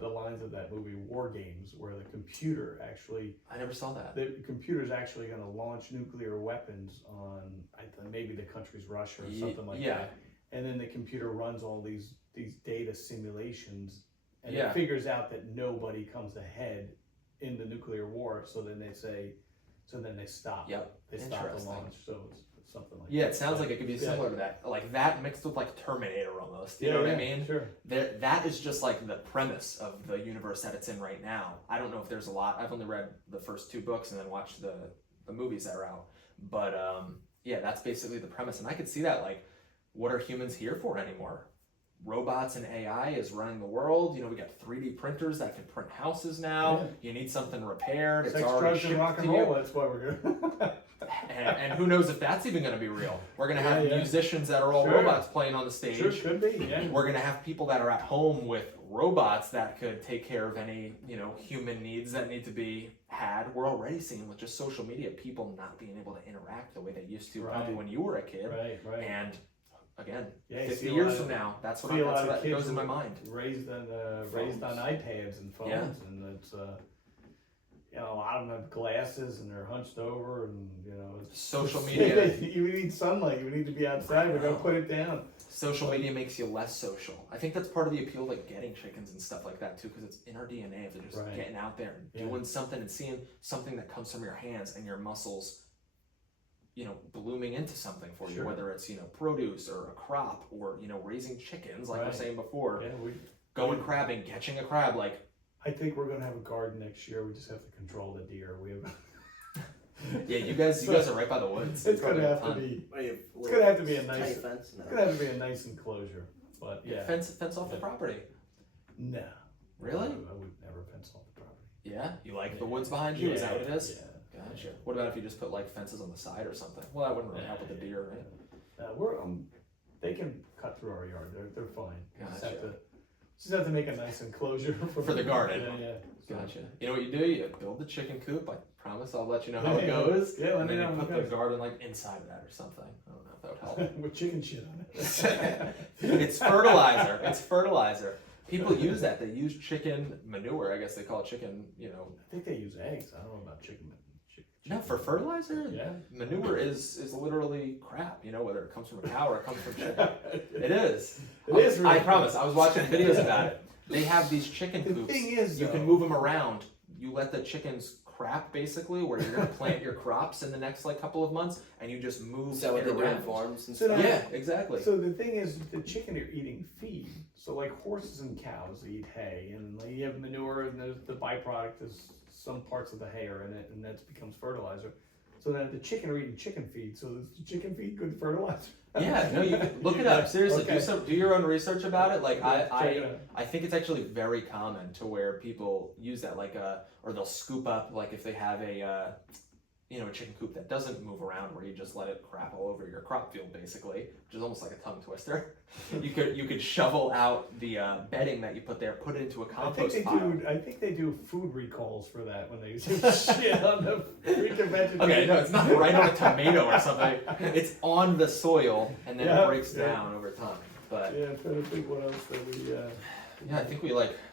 the lines of that movie War Games, where the computer actually. I never saw that. The computer's actually going to launch nuclear weapons on maybe the country's Russia or something like that. And then the computer runs all these data simulations, and it figures out that nobody comes ahead in the nuclear war. So then they say, they stop. Yep. They stop the launch. So it's something like that. Yeah, it sounds like it could be similar to that. Like that mixed with like Terminator almost. You know what I mean? Sure. That is just like the premise of the universe that it's in right now. I don't know if there's a lot. I've only read the first 2 books and then watched the movies that are out. But yeah, that's basically the premise. And I could see that, like, what are humans here for anymore? Robots and AI is running the world. You know, we got 3D printers that can print houses now. You need something repaired. It's Sex, already drugs, and shipped rock and to roll. you. That's why we're gonna. And who knows if that's even going to be real. We're going to have musicians that are all Sure. robots playing on the stage. Sure, could be. Yeah. We're going to have people that are at home with robots that could take care of any, you know, human needs that need to be had. We're already seeing with just social media, people not being able to interact the way they used to probably when you were a kid. Right. And again, Yeah, 50 years from now, that's what goes in my mind. Raised on iPads and phones, and it's you know, a lot of them have glasses and they're hunched over, and you know, it's Social media. You need sunlight. You need to be outside. We gotta put it down. Social media makes you less social. I think that's part of the appeal of like getting chickens and stuff like that too, because it's in our DNA of just getting out there and doing something and seeing something that comes from your hands and your muscles, you know, blooming into something for you, whether it's, you know, produce or a crop or, you know, raising chickens, like we were saying before, going crabbing, catching a crab. Like, I think we're gonna have a garden next year. We just have to control the deer. We have. Yeah, you guys are right by the woods. It's gonna have to be. It's gonna have to be a nice. fence. It's gonna have to be a nice enclosure, but yeah. Fence off the property. No. Really? I would never fence off the property. Yeah, you like the woods behind you? Is that what it is? Yeah. Gotcha. What about if you just put like fences on the side or something? Well, that wouldn't really help with the deer, right? We're they can cut through our yard. They're fine. Gotcha. Just have to make a nice enclosure for the garden. Yeah. Gotcha. You know what you do? You build the chicken coop. I promise I'll let you know how it goes. Yeah, and then you put the garden like inside of that or something. I don't know if that would help. With chicken shit on it. It's fertilizer. It's fertilizer. People use that. They use chicken manure. I guess they call it chicken, you know. I think they use eggs. I don't know about chicken. No, for fertilizer, yeah. Manure is literally crap, you know, whether it comes from a cow or it comes from chicken. It is. It is really I promise. I was watching videos about it. They have these chicken coops. The thing is, you can move them around. You let the chickens crap, basically, where you're going to plant your crops in the next like couple of months, and you just move So what they do in around. farms and So stuff. Yeah, exactly. So the thing is, the chicken are eating feed. So like horses and cows eat hay, and like, you have manure, and the byproduct is some parts of the hay are in it, and that becomes fertilizer. So then the chicken are eating chicken feed. So is the chicken feed good fertilizer? Yeah, no, you can look it up. Seriously, Okay. do your own research about it. Like Yeah, I think it's actually very common to where people use that, like or they'll scoop up, like if they have a you know, a chicken coop that doesn't move around, where you just let it crap all over your crop field, basically, which is almost like a tongue twister. You could shovel out the bedding that you put there, put it into a compost pile. I think they do food recalls for that when they do shit on the freaking vegetation. Okay, no, it's not right on a tomato or something. It's on the soil and then it breaks down over time. But yeah, I'm trying to think what else that we. Yeah, I think we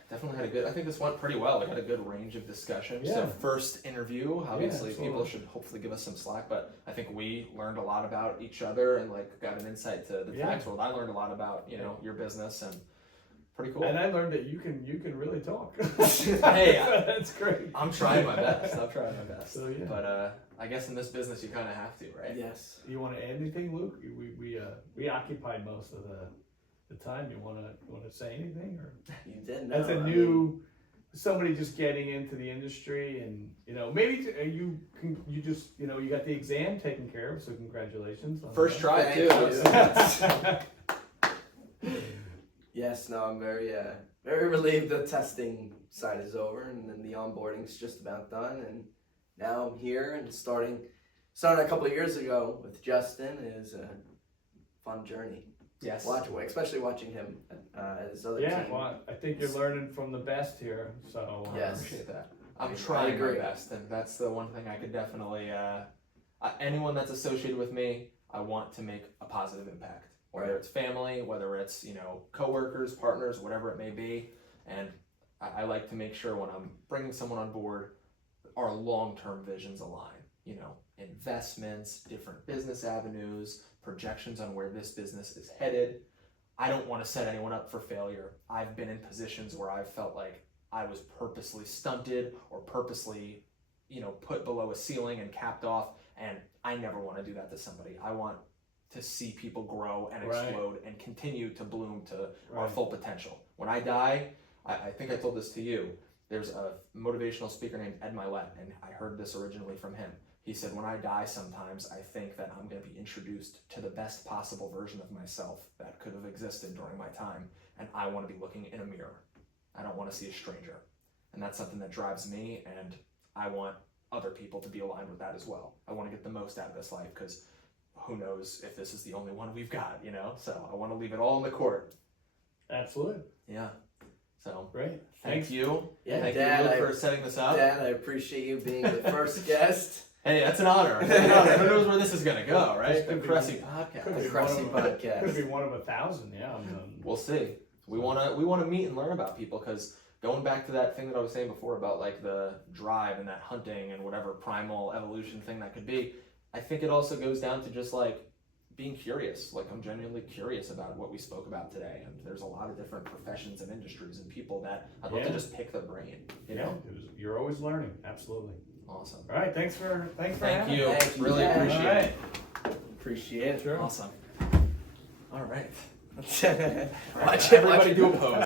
definitely had a good. I think this went pretty well. We had a good range of discussion. Yeah. So first interview, obviously absolutely. people should hopefully give us some slack. But I think we learned a lot about each other and like got an insight to the tax world. I learned a lot about your business and pretty cool. And I learned that you can really talk. Hey, that's great. I'm trying my best. So yeah. But I guess in this business you kind of have to, right? Yes. You want to add anything, Luke? We occupied most of the time. You want to say anything, or You did. that's a new somebody just getting into the industry, and maybe you just you got the exam taken care of, so congratulations on First try too. Thank you. Yes, no, I'm very relieved the testing side is over, and then the onboarding's just about done, and now I'm here and starting a couple of years ago with Justin is a fun journey. Yes. Especially watching him at his other yeah, team. well, I think you're learning from the best here. So I Yes. appreciate that. I'm I trying my agree. best, and that's the one thing I could definitely. Anyone that's associated with me, I want to make a positive impact. Whether it's family, whether it's coworkers, partners, whatever it may be, and I like to make sure when I'm bringing someone on board, our long-term visions align. Investments, different business avenues, projections on where this business is headed. I don't want to set anyone up for failure. I've been in positions where I've felt like I was purposely stunted or purposely, put below a ceiling and capped off, and I never want to do that to somebody. I want to see people grow and explode and continue to bloom to our full potential. When I die, I think I told this to you, there's a motivational speaker named Ed Milet, and I heard this originally from him. He said, when I die sometimes, I think that I'm going to be introduced to the best possible version of myself that could have existed during my time, and I want to be looking in a mirror. I don't want to see a stranger. And that's something that drives me, and I want other people to be aligned with that as well. I want to get the most out of this life, because who knows if this is the only one we've got, you know? So I want to leave it all in the court. Absolutely. Yeah. So Great. thank you. Yeah, Thank Dad, you, Luke, for setting this up. Dad, I appreciate you being the first guest. Hey, that's an honor. That's an honor. Who knows where this is going to go, right? This The could be- CRESI Could The be podcast. one CRESI of- Podcast. Could be one of 1,000, yeah. We'll see. We want to meet and learn about people, because going back to that thing that I was saying before about like the drive and that hunting and whatever primal evolution thing that could be, I think it also goes down to just like being curious. Like, I'm genuinely curious about what we spoke about today, and there's a lot of different professions and industries and people that I'd love to Yeah. just pick their brain. You Yeah, know, you're always learning. Absolutely. awesome. All right. Thanks for Thank having you. me. Thank you, Really Dad. appreciate All right. it. Appreciate it. Sure. Awesome. All right. Watch it, Everybody watch do a it. pose.